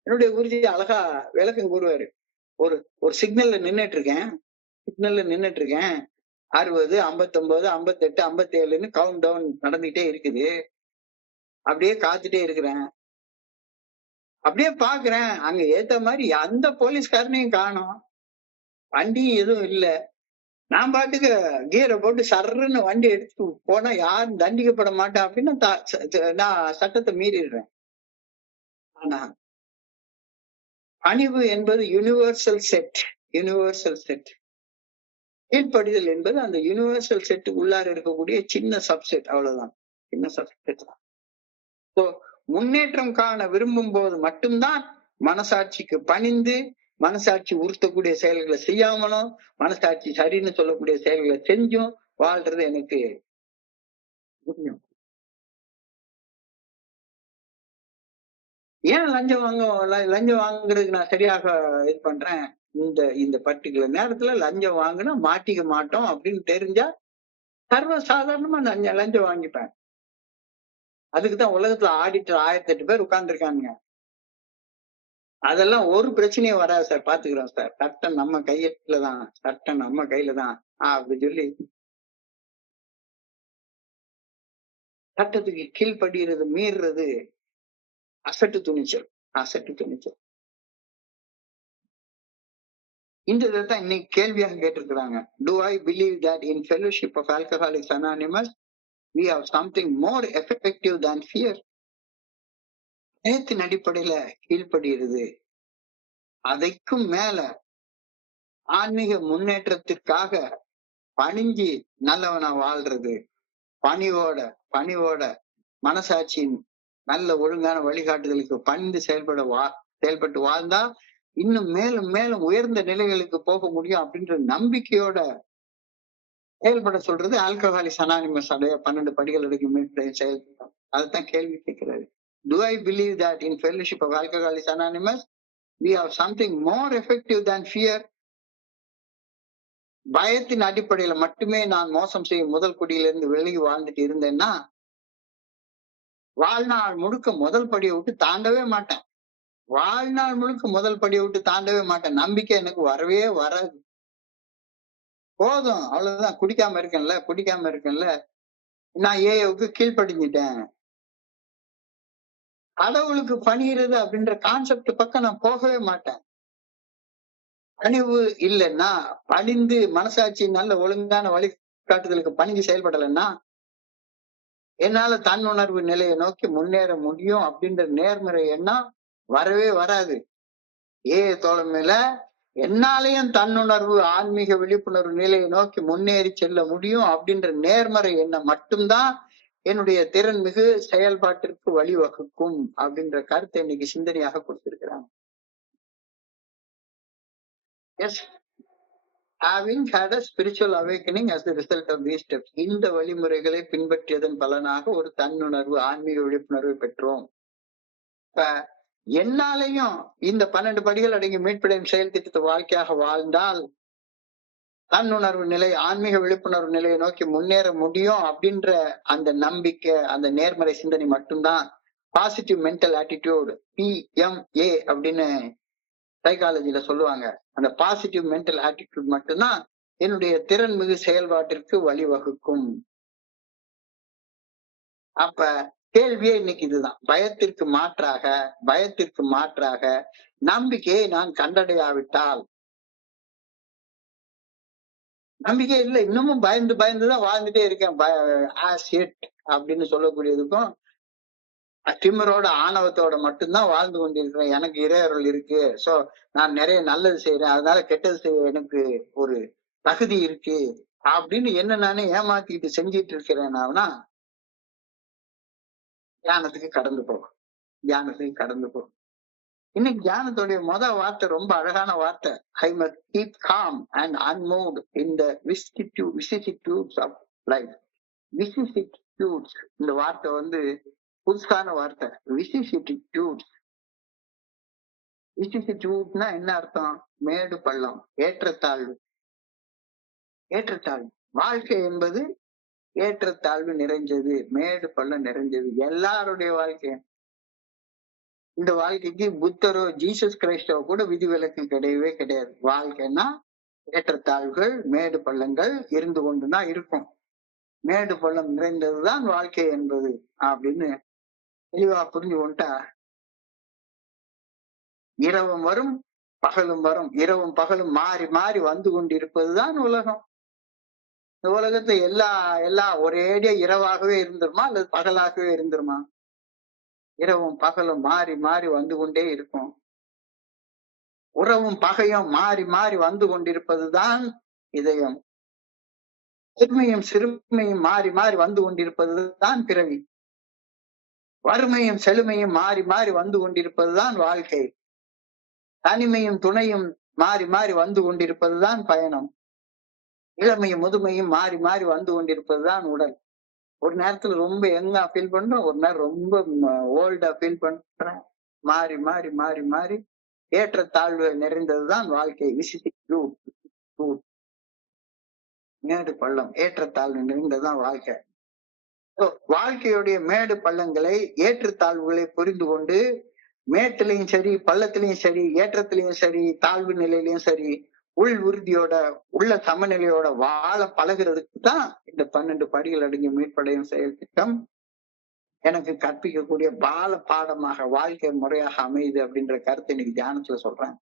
என்னுடைய உறுதி அழகா விளக்கம் கூறுவாரு. ஒரு ஒரு சிக்னல்ல நின்னுட்டு இருக்கேன். சிக்னல்ல நின்னுட்டு இருக்கேன். 60, 59, 58, 57ன்னு கவுண்ட் டவுன் நடந்துகிட்டே இருக்குது. அப்படியே காத்துட்டே இருக்கிறேன். அப்படியே பாக்குறேன், அங்க ஏத்த மாதிரி அந்த போலீஸ்காரனையும் காணோம். வண்டியும் எதுவும் இல்ல. நான் பாட்டுக்கு கியரை போட்டு சர்ருன்னு வண்டி எடுத்து போனா யாரும் தண்டிக்கப்பட மாட்டேன் அப்படின்னு நான் சட்டத்தை மீறிடுறேன். ஆனா பணிவு என்பது யூனிவர்சல் செட். Universal set. கீழ்ப்படிதல் என்பது அந்த யூனிவர்சல் செட் உள்ளார இருக்கக்கூடிய சின்ன சப்செட், அவ்வளவுதான். சின்ன சப்செட் தான். முன்னேற்றம் காண விரும்பும் போது மட்டும்தான் மனசாட்சிக்கு பணிந்து, மனசாட்சி உறுத்தக்கூடிய செயல்களை செய்யாமலும், மனசாட்சி சரின்னு சொல்லக்கூடிய செயல்களை செஞ்சும் வாழ்றது எனக்கு புரியும். ஏன் லஞ்சம் வாங்குறதுக்கு நான் சரியாக இது பண்றேன்? இந்த பர்டிகுலர் நேரத்துல லஞ்சம் வாங்கினா மாட்டிக்க மாட்டோம் அப்படின்னு தெரிஞ்சா சர்வ சாதாரணமா லஞ்சம் வாங்கிப்பேன். அதுக்குதான் உலகத்துல ஆடிட்டர் 1008 பேர் உட்கார்ந்து இருக்காங்க. அதெல்லாம் ஒரு பிரச்சனையும் வராது சார், பாத்துக்கிறோம் சார், சட்டம் நம்ம கையில தான், சட்டம் நம்ம கையில தான் அப்படி சொல்லி சட்டத்துக்கு கீழ்படுகிறது மீறுறது அசட்டு துணிச்சல். அசட்டு துணிச்சல். இந்த இதைத்தான் இன்னைக்கு கேள்வியாக கேட்டிருக்கிறாங்க. Do I believe that in fellowship of Alcoholics Anonymous we have something more effective than fear? நேத்தின் அடிப்படையில கீழ்படுகிறது, அதைக்கும் மேல ஆன்மீக முன்னேற்றத்திற்காக பணிஞ்சு நல்லவனா வாழ்றது, பணிவோட மனசாட்சியின் நல்ல ஒழுங்கான வழிகாட்டுதலுக்கு பணிந்து செயல்பட்டு வாழ்ந்தா இன்னும் மேலும் மேலும் உயர்ந்த நிலைகளுக்கு போக முடியும் அப்படின்ற நம்பிக்கையோட செயல்பட சொல்றது ஆல்கஹாலிக்ஸ் அனானிமஸ் அடைய 12 படிகள் அடைக்கும் செயல்படும். அதுதான் கேள்வி கேட்கிறாரு. Do I believe that in fellowship of Alcoholics Anonymous we have something more effective than fear? பயத்தின் அடிப்படையில மட்டுமே நான் மோசம் செய்யும் முதல் குடியிலிருந்து விலகி வாழ்ந்துட்டு இருந்தேன்னா வாழ்நாள் முழுக்க முதல் படியை விட்டு தாண்டவே மாட்டேன். வாழ்நாள் முழுக்க முதல் படியை விட்டு தாண்டவே மாட்டேன். நம்பிக்கை எனக்கு வரவே வராது. போதும், அவ்வளவுதான். குடிக்காம இருக்கேன்ல நான் ஏவுக்கு கீழ்ப்படிஞ்சிட்டேன். கடவுளுக்கு பணிகிறது அப்படின்ற கான்செப்ட் பக்கம் நான் போகவே மாட்டேன். பணிவு இல்லைன்னா, பணிந்து மனசாட்சி நல்ல ஒழுங்கான வழிகாட்டுதலுக்கு பணிஞ்சு செயல்படலைன்னா என்னால தன்னுணர்வு நிலையை நோக்கி முன்னேற முடியும் அப்படின்ற நேர்மறை எண்ணம் வரவே வராது. தோழமையில என்னாலையும் தன்னுணர்வு ஆன்மீக விழிப்புணர்வு நிலையை நோக்கி முன்னேறி செல்ல முடியும் அப்படின்ற நேர்மறை எண்ணம் மட்டும்தான் என்னுடைய திறன் மிகு செயல்பாட்டிற்கு வழிவகுக்கும் அப்படின்ற கருத்தை இன்னைக்கு சிந்தனையாக கொடுத்திருக்கிறாங்க. Yes, having had a spiritual awakening as a result of these steps, இந்த வழிமுறைகளை பின்பற்றியதன் பலனாக ஒரு தன்னுணர்வு ஆன்மீக விழிப்புணர்வு பெற்றோம். இப்ப என்னாலையும் இந்த 12 படிகள் அடங்கிய மீட்படையும் செயல் திட்டத்தை வாழ்க்கையாக வாழ்ந்தால் தன்னுணர்வு நிலை ஆன்மீக விழிப்புணர்வு நிலையை நோக்கி முன்னேற முடியும் அப்படின்ற அந்த நம்பிக்கை, அந்த நேர்மறை சிந்தனை மட்டும்தான் பாசிட்டிவ் மென்டல் ஆட்டிடியூட், PMA அப்படின்னு சைக்காலஜில சொல்லுவாங்க. அந்த பாசிட்டிவ் மென்டல் ஆட்டிடியூட் மட்டும்தான் என்னுடைய திறன் மிகு செயல்பாட்டிற்கு வழிவகுக்கும். அப்ப கேள்வியே இன்னைக்கு இதுதான். பயத்திற்கு மாற்றாக நம்பிக்கையை நான் கண்டடையாவிட்டால், நம்பிக்கை இல்லை, இன்னமும் பயந்துதான் வாழ்ந்துட்டே இருக்கேன் அப்படின்னு சொல்லக்கூடியதுக்கும் திமிரோட ஆணவத்தோட மட்டும்தான் வாழ்ந்து கொண்டிருக்கிறேன். எனக்கு இறையருள் இருக்கு, சோ நான் நிறைய நல்லது செய்யறேன், அதனால கெட்டது செய்ய எனக்கு ஒரு தகுதி இருக்கு அப்படின்னு என்ன நானே ஏமாத்திட்டு செஞ்சிட்டு இருக்கிறேன்னா தியானத்துக்கு கடந்து போகும். இன்னைக்கு தியானத்துடைய வார்த்தை ரொம்ப அழகான வார்த்தை. I must keep calm and unmoved in the vicissitudes of life. vicissitudes, இந்த வார்த்தை புதுசான வார்த்தை. vicissitudes, விசிசிட்யூட்னா என்ன அர்த்தம்? மேடு பள்ளம், ஏற்றத்தாழ்வு. ஏற்றத்தாழ்வு வாழ்க்கை என்பது ஏற்றத்தாழ்வு நிறைஞ்சது, மேடு பள்ளம் நிறைஞ்சது. எல்லாருடைய வாழ்க்கையும். இந்த வாழ்க்கைக்கு புத்தரோ ஜீசஸ் கிரைஸ்டோ கூட விதிவிலக்கு கிடையவே கிடையாது. வாழ்க்கைன்னா ஏற்றத்தாழ்வுகள், மேடு பள்ளங்கள் இருந்து கொண்டுதான் இருக்கும். மேடு பள்ளம் நிறைந்ததுதான் வாழ்க்கை என்பது அப்படின்னு தெளிவா புரிஞ்சு கொண்டா, இரவும் வரும் பகலும் வரும், இரவும் பகலும் மாறி மாறி வந்து கொண்டிருப்பதுதான் உலகம். இந்த உலகத்தை எல்லா ஒரேடியா இரவாகவே இருந்துருமா அல்லது பகலாகவே இருந்துருமா? இரவும் பகலும் மாறி மாறி வந்து கொண்டே இருக்கும். உறவும் பகையும் மாறி மாறி வந்து கொண்டிருப்பதுதான் இதயம். பெருமையும் சிறுமையும் மாறி மாறி வந்து கொண்டிருப்பதுதான் பிறவி. வறுமையும் செழுமையும் மாறி மாறி வந்து கொண்டிருப்பதுதான் வாழ்க்கை. தனிமையும் துணையும் மாறி மாறி வந்து கொண்டிருப்பதுதான் பயணம். இளமையும் முதுமையும் மாறி மாறி வந்து கொண்டிருப்பதுதான் உடல். ஒரு நேரத்துல ரொம்ப யங்கா ஃபீல் பண்றோம், ஒரு நேரம் ரொம்ப ஓல்டா ஃபீல் பண்றேன். மாறி மாறி மாறி மாறி ஏற்ற தாழ்வுகள் நிறைந்ததுதான் வாழ்க்கை. மேடு பள்ளம், ஏற்றத்தாழ்வு நிறைந்ததுதான் வாழ்க்கை. வாழ்க்கையுடைய மேடு பள்ளங்களை, ஏற்றத்தாழ்வுகளை புரிந்து கொண்டு மேட்டிலையும் சரி, பள்ளத்திலையும் சரி, ஏற்றத்திலையும் சரி, தாழ்வு நிலையிலையும் சரி, உள் உறுதியோட, உள்ள சமநிலையோட வாழ பழகிறதுக்கு தான் இந்த 12 படிகள் அடங்கிய மீட்படையும் செயல் திட்டம் எனக்கு கற்பிக்கக்கூடிய பால பாடமாக, வாழ்க்கை முறையாக அமையுது அப்படின்ற கருத்தை இன்னைக்கு தியானத்துல சொல்றேன்.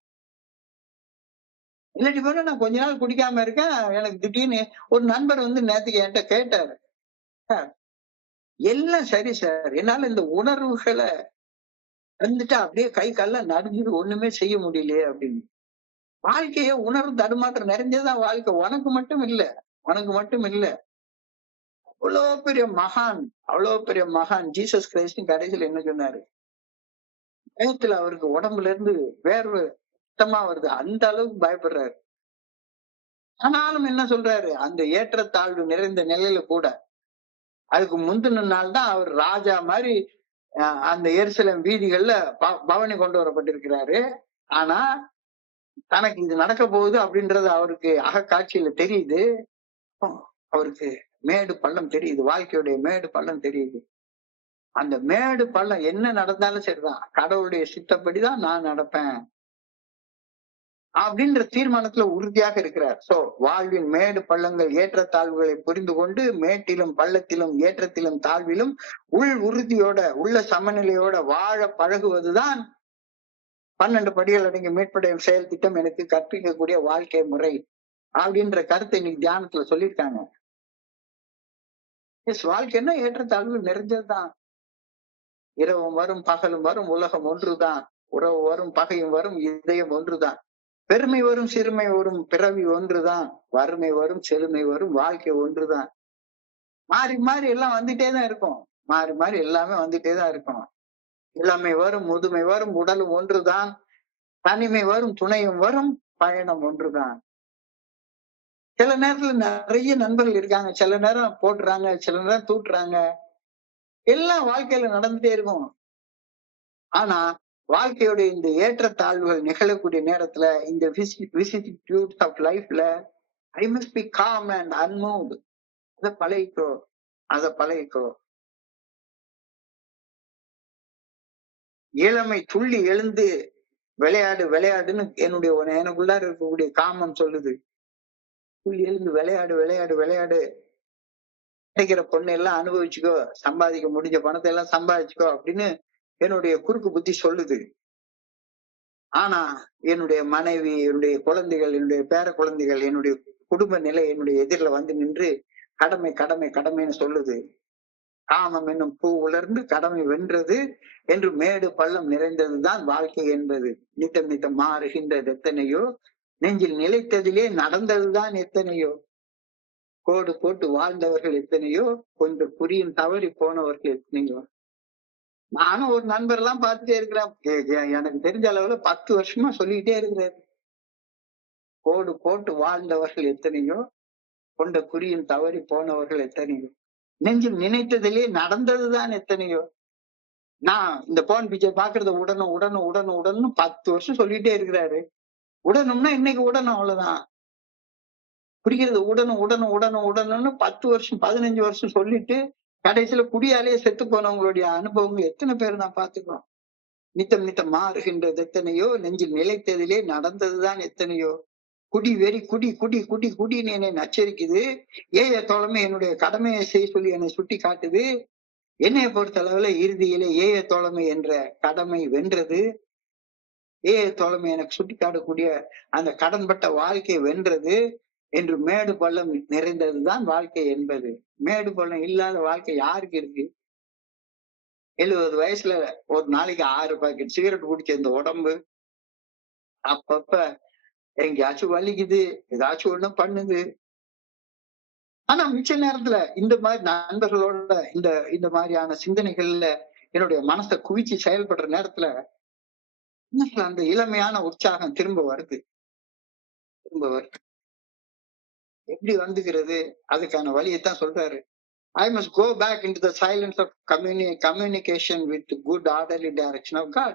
இல்லாட்டி போல நான் கொஞ்ச நாள் குடிக்காம இருக்கேன். எனக்கு திடீர்னு ஒரு நண்பர் வந்து நேத்துக்கு என்கிட்ட கேட்டாரு, எல்லாம் சரி சார், என்னால இந்த உணர்வுகளை வந்துட்டு அப்படியே கை கால்லாம் நடுஞ்சிட்டு ஒண்ணுமே செய்ய முடியலையே அப்படின்னு. வாழ்க்கைய உணர்வு தடுமாற்றம் நிறைஞ்சதான் வாழ்க்கை. உனக்கு மட்டும் இல்ல, உனக்கு மட்டும் இல்ல. அவ்வளவு பெரிய மகான், அவ்வளவு பெரிய மகான் ஜீசஸ் கிரைஸ்ட் கடைசியில் என்ன சொன்னாரு? பயத்துல அவருக்கு உடம்புல இருந்து வேர்வை சுத்தமா வருது, அந்த அளவுக்கு பயப்படுறாரு. ஆனாலும் என்ன சொல்றாரு? அந்த ஏற்றத்தாழ்வு நிறைந்த நிலையில கூட அதுக்கு முந்தின நாள் தான் அவர் ராஜா மாதிரி அந்த எருசலேம் வீதிகள்ல பவனி கொண்டு வரப்பட்டிருக்கிறாரு. ஆனா தனக்கு இது நடக்க போகுது அப்படின்றது அவருக்கு அகக்காட்சியில தெரியுது. அவருக்கு மேடு பள்ளம் தெரியுது, வாழ்க்கையுடைய மேடு பள்ளம் தெரியுது. அந்த மேடு பள்ளம் என்ன நடந்தாலும் சரிதான், கடவுளுடைய சித்தப்படிதான் நான் நடப்பேன் அப்படின்ற தீர்மானத்துல உறுதியாக இருக்கிறார். சோ வாழ்வின் மேடு பள்ளங்கள், ஏற்றத்தாழ்வுகளை புரிந்து கொண்டு மேட்டிலும் பள்ளத்திலும் ஏற்றத்திலும் தாழ்விலும் உள் உறுதியோட, உள்ள சமநிலையோட வாழ பழகுவதுதான் 12 படிகள் அடங்கிய மீட்படையும் செயல் திட்டம் எனக்கு கற்பிக்கக்கூடிய வாழ்க்கை முறை அப்படின்ற கருத்தை இன்னைக்கு தியானத்துல சொல்லியிருக்காங்க. வாழ்க்கைன்னா ஏற்றத்தாழ்வு நிறைஞ்சதுதான். இரவும் வரும் பகலும் வரும், உலகம் ஒன்றுதான். உறவு வரும் பகையும் வரும், இதயம் ஒன்றுதான். பெருமை வரும் சிறுமை வரும், பிறவி ஒன்றுதான். வறுமை வரும் செழுமை வரும், வாழ்க்கை ஒன்றுதான். மாறி மாறி எல்லாம் வந்துட்டே தான் இருக்கும். மாறி மாறி எல்லாமே வந்துட்டே தான் இருக்கும். இளமை வரும் முதுமை வரும், உடலும் ஒன்றுதான். தனிமை வரும் துணையும் வரும், பயணம் ஒன்றுதான். சில நேரத்துல நிறைய நண்பர்கள் இருக்காங்க, சில நேரம் போட்டுறாங்க, சில நேரம் தூட்டுறாங்க. எல்லாம் வாழ்க்கையில நடந்துட்டே இருக்கும். ஆனா வாழ்க்கையோட இந்த ஏற்றத்தாழ்வுகள் நிகழக்கூடிய நேரத்துல, இந்த vicissitudes ஆஃப் லைஃப்ல I must be calm and unmoved. அதை பழகிக்கோ, அதை பழகிக்கோ. இளமை துள்ளி எழுந்து விளையாடு விளையாடுன்னு என்னுடைய எனக்குள்ளார இருக்கக்கூடிய காமம் சொல்லுது. துள்ளி எழுந்து விளையாடு விளையாடு விளையாடு, கிடைக்கிற பொண்ணு எல்லாம் அனுபவிச்சுக்கோ, சம்பாதிக்க முடிஞ்ச பணத்தை எல்லாம் சம்பாதிச்சுக்கோ அப்படின்னு என்னுடைய குறுக்கு புத்தி சொல்லுது. ஆனா என்னுடைய மனைவி, என்னுடைய குழந்தைகள், என்னுடைய பேர குழந்தைகள், என்னுடைய குடும்ப நிலை என்னுடைய எதிரில வந்து நின்று கடமை கடமை கடமைன்னு சொல்லுது. காமம் என்னும் பூ உலர்ந்து கடமை வென்றது என்று மேடு பள்ளம் நிறைந்ததுதான் வாழ்க்கை என்பது. நித்தம் நித்தம் மாறுகின்றது எத்தனையோ, நெஞ்சில் நிலைத்ததிலே நடந்ததுதான் எத்தனையோ. கோடு போட்டு வாழ்ந்தவர்கள் எத்தனையோ, கொஞ்சம் புரியும் தவறி போனவர்கள் எத்தனையோ. நானும் ஒரு நண்பர் எல்லாம் பார்த்துட்டே இருக்கிறேன். எனக்கு தெரிஞ்ச அளவுல 10 வருஷமா சொல்லிக்கிட்டே இருக்கிறாரு. கோடு போட்டு வாழ்ந்தவர்கள் எத்தனையோ, கொண்ட குறியும் தவறி போனவர்கள் எத்தனையோ, நெஞ்சில் நினைத்ததிலே நடந்ததுதான் எத்தனையோ. நான் இந்த போன் பிச்சை பாக்குறத உடனும் உடனும் உடனும் உடனும் 10 வருஷம் சொல்லிட்டே இருக்கிறாரு. உடனும்னா இன்னைக்கு உடனும் அவ்வளவுதான். குடிக்கிறது உடனும் உடனும் உடனும் உடனும்னு 10 வருஷம் 15 வருஷம் சொல்லிட்டு கடைசியில குடியாலேயே செத்து போனவங்களுடைய அனுபவங்கள் எத்தனை பேர் நான் பார்த்துக்கிறோம். நித்தம் நித்தம் மாறுகின்றது எத்தனையோ, நெஞ்சில் நிலைத்ததிலே நடந்ததுதான் எத்தனையோ. குடி வெறி குடி குடி குடி குடின்னு என்னை நச்சரிக்குது. ஏய தோழமை என்னுடைய கடமையை செய்ய சொல்லி என்னை சுட்டி காட்டுது. என்னைய பொறுத்த அளவுல இறுதியிலே ஏய தோழமை என்ற கடமை வென்றது. ஏய தோழமை எனக்கு சுட்டி காட்டக்கூடிய அந்த கடன்பட்ட வாழ்க்கை வென்றது என்று மேடு பள்ளம் நிறைந்ததுதான் வாழ்க்கை என்பது. மேடு பள்ளம் இல்லாத வாழ்க்கை யாருக்கு இருக்கு? 70 வயசுல ஒரு நாளைக்கு 6 பாக்கெட் சிகரெட் குடிச்ச இந்த உடம்பு அப்பப்ப எங்கேயாச்சும் வலிக்குது, ஏதாச்சும் ஒண்ணு பண்ணுது. ஆனா மிச்ச நேரத்துல இந்த மாதிரி நண்பர்களோட இந்த இந்த மாதிரியான சிந்தனைகள்ல என்னுடைய மனசை குவிச்சு செயல்படுற நேரத்துல எனக்கு அந்த இளமையான உற்சாகம் திரும்ப வருது. திரும்ப வருது. எப்படி வந்துகிறது? அதுக்கான வழியைத்தான் சொல்றாரு. I must go back into the silence of communication with the good orderly direction of God.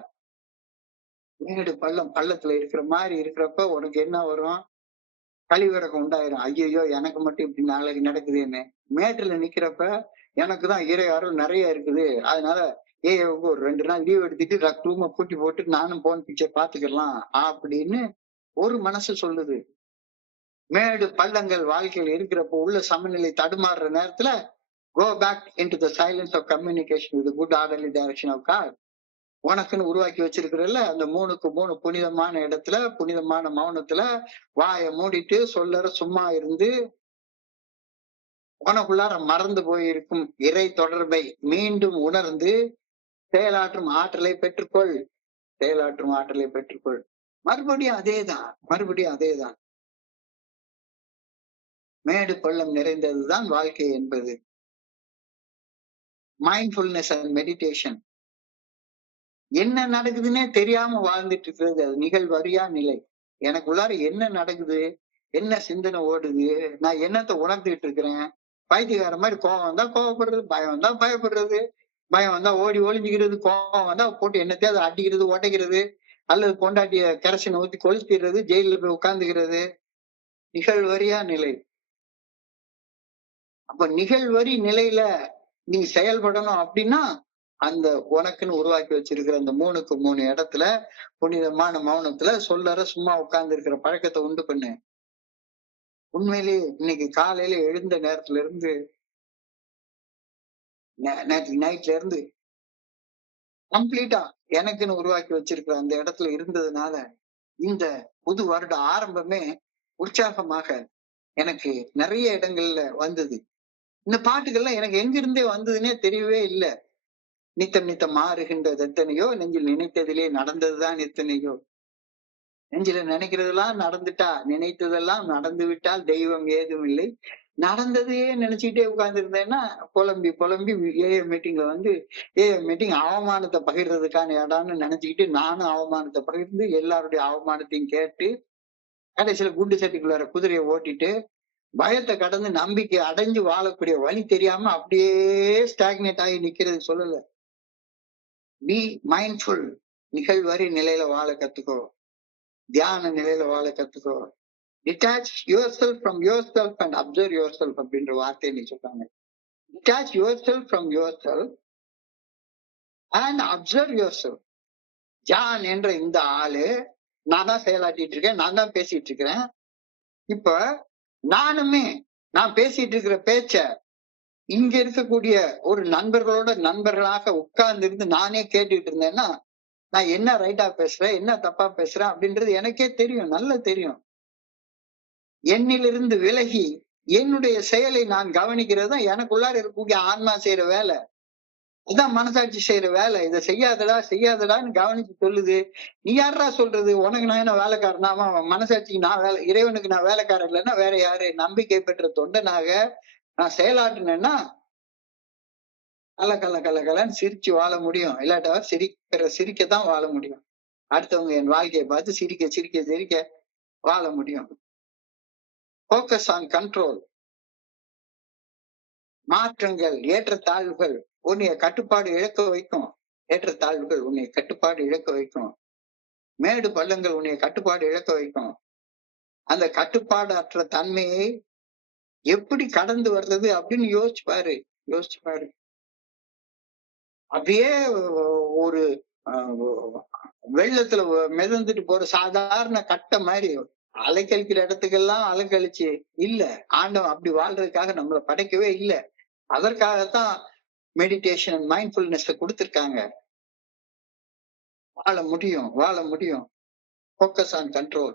மேடு பள்ளம் பள்ளத்துல இருக்கிற மாதிரி இருக்கிறப்ப உனக்கு என்ன வரும்? கழிவிறக்கம் உண்டாயிரும். ஐயோ எனக்கு மட்டும் இப்படி நாளைக்கு நடக்குதுன்னு. மேட்டுல நிக்கிறப்ப எனக்குதான் இறை அருள் நிறைய இருக்குது. அதனால ஒரு 2 நாள் லீவ் எடுத்துட்டு ரூமை பூட்டி போட்டு நானும் போன் பிக்சர் பாத்துக்கலாம் அப்படின்னு ஒரு மனசு சொல்லுது. மேடு பள்ளங்கள் வாழ்க்கையில் இருக்கிறப்போ உள்ள சமநிலை தடுமாறுற நேரத்துல go back into the silence of communication with the good orderly direction of God. உனக்குன்னு உருவாக்கி வச்சிருக்கிறல்ல அந்த 3க்கு 3 புனிதமான இடத்துல புனிதமான மௌனத்துல வாயை மூடிட்டு சொல்லற சும்மா இருந்து உனக்குள்ளார மறந்து போயிருக்கும் இறை தொடர்பை மீண்டும் உணர்ந்து செயலாற்றும் ஆற்றலை பெற்றுக்கொள். செயலாற்றும் ஆற்றலை பெற்றுக்கொள். மறுபடியும் அதேதான். மேடு பள்ளம் நிறைந்ததுதான் வாழ்க்கை என்பது. Mindfulness and meditation. என்ன நடக்குதுன்னே தெரியாம வாழ்ந்துட்டு இருக்கிறது அது நிகழ்வறியா நிலை. எனக்கு உள்ளார என்ன நடக்குது, என்ன சிந்தனை ஓடுது, நான் என்னத்தை உணர்ந்துட்டு இருக்கிறேன். பைத்தியக்கார மாதிரி கோவம் வந்தா கோவப்படுறது, பயம் வந்தா பயப்படுறது, பயம் வந்தா ஓடி ஒளிஞ்சுக்கிறது, கோவம் வந்தா போட்டு என்னத்தையாவது அடிக்கிறது உடைக்கிறது, அல்லது பொண்டாட்டிய கரைசனை ஊத்தி கொளுத்திடுறது, ஜெயில போய் உட்கார்ந்துக்கிறது. நிகழ்வறியா நிலை. அப்ப நிகழ்வரி நிலையில நீ செயல்படணும் அப்படின்னா அந்த உனக்குன்னு உருவாக்கி வச்சிருக்கிற அந்த 3க்கு 3 இடத்துல புனிதமான மௌனத்துல சொல்லற சும்மா உட்கார்ந்து இருக்கிற பழக்கத்தை உண்டு பண்ணு. உண்மையிலேயே இன்னைக்கு காலையில எழுந்த நேரத்துல இருந்து நைட்ல இருந்து கம்ப்ளீட்டா எனக்குன்னு உருவாக்கி வச்சிருக்கிற அந்த இடத்துல இருந்ததுனால இந்த புது வருட ஆரம்பமே உற்சாகமாக எனக்கு நிறைய இடங்கள்ல வந்தது. இந்த பாட்டுகள்லாம் எனக்கு எங்க இருந்தே வந்ததுன்னே தெரியவே இல்லை. நித்தம் நித்தம் மாறுகின்றது எத்தனையோ, நெஞ்சில் நினைத்ததிலே நடந்ததுதான் எத்தனையோ. நெஞ்சில நினைக்கிறதெல்லாம் நடந்துட்டா, நினைத்ததெல்லாம் நடந்து விட்டால் தெய்வம் ஏதும் இல்லை. நடந்ததையே நினைச்சுக்கிட்டே உட்கார்ந்து இருந்தேன்னா புலம்பி புலம்பி ஏஎம் மீட்டிங்ல வந்து ஏஎம் மீட்டிங் அவமானத்தை பகிர்றதுக்கான இடம்னு நினைச்சுக்கிட்டு நானும் அவமானத்தை பகிர்ந்து எல்லாருடைய அவமானத்தையும் கேட்டு கடைசியில குண்டு சட்டிக்குள்ளார குதிரையை ஓட்டிட்டு பயத்தை கடந்து நம்பிக்கை அடைஞ்சு வாழக்கூடிய வழி தெரியாம அப்படியே ஸ்டாக்னேட் ஆகி நிக்கிறது சொல்லல. B mindful. நிகழ்வரி நிலையில வாழ கத்துக்கோ. தியான நிலையில வாழ கத்துக்கோ. Detach yourself from yourself and observe yourself அப்படின்ற வார்த்தையை நீ சொல்றாங்க. Detach yourself from yourself and observe yourself. John என்ற இந்த ஆளு நான் தான் செயலாட்டிட்டு இருக்கேன், நான் தான் பேசிட்டு இருக்கிறேன். இப்ப நானுமே நான் பேசிட்டு இருக்கிற பேச்ச இங்க இருக்கக்கூடிய ஒரு நண்பர்களோட நண்பர்களாக உட்கார்ந்து இருந்து நானே கேட்டுட்டு இருந்தேன்னா நான் என்ன ரைட்டா பேசுறேன், என்ன தப்பா பேசுறேன் அப்படின்றது எனக்கே தெரியும், நல்லா தெரியும். என்னிலிருந்து விலகி என்னுடைய செயலை நான் கவனிக்கிறது தான் எனக்குள்ளார இருக்கக்கூடிய ஆன்மா செய்யற வேலை. அதான் மனசாட்சி செய்யற வேலை. இதை செய்யாதடான்னு கவனிச்சு சொல்லுது. நீ யாரா சொல்றது? உனக்கு நான் என்ன வேலைக்காரனாமா? மனசாட்சிக்கு நான் வேலை, இறைவனுக்கு நான் வேலைக்காரன் இல்லைன்னா வேற யாரு? நம்பிக்கை பெற்ற தொண்டனாக நான் செயலாற்றினேன்னா கலன்னு சிரிச்சு வாழ முடியும். இல்லாட்டா சிரிக்கத்தான் வாழ முடியும். அடுத்தவங்க என் வாழ்க்கையை பார்த்து சிரிக்க சிரிக்க சிரிக்க வாழ முடியும். Focus on control. மாற்றங்கள் ஏற்றத்தாழ்வுகள் உன்னைய கட்டுப்பாடு இழக்க வைக்கும். ஏற்றத்தாழ்வுகள் உன்னை கட்டுப்பாடு இழக்க வைக்கும். மேடு பள்ளங்கள் உன்னை கட்டுப்பாடு இழக்க வைக்கும். அந்த கட்டுப்பாடு அற்ற தன்மையை எப்படி கடந்து வர்றது அப்படின்னு யோசிச்சு பாரு. யோசிச்சு பாரு. அப்படியே ஒரு வெள்ளத்துல மிதந்துட்டு போற சாதாரண கட்டை மாதிரி அலைக்கழிக்கிற இடத்துக்கெல்லாம் அலைக்கழிச்சு இல்ல. ஆண்டவன் அப்படி வாழ்றதுக்காக நம்மளை படைக்கவே இல்லை. அதற்காகத்தான் மெடிடேஷன் மைண்ட்ஃபுல்னஸ் கொடுத்திருக்காங்க. வாழ முடியும், வாழ முடியும். Focus on control.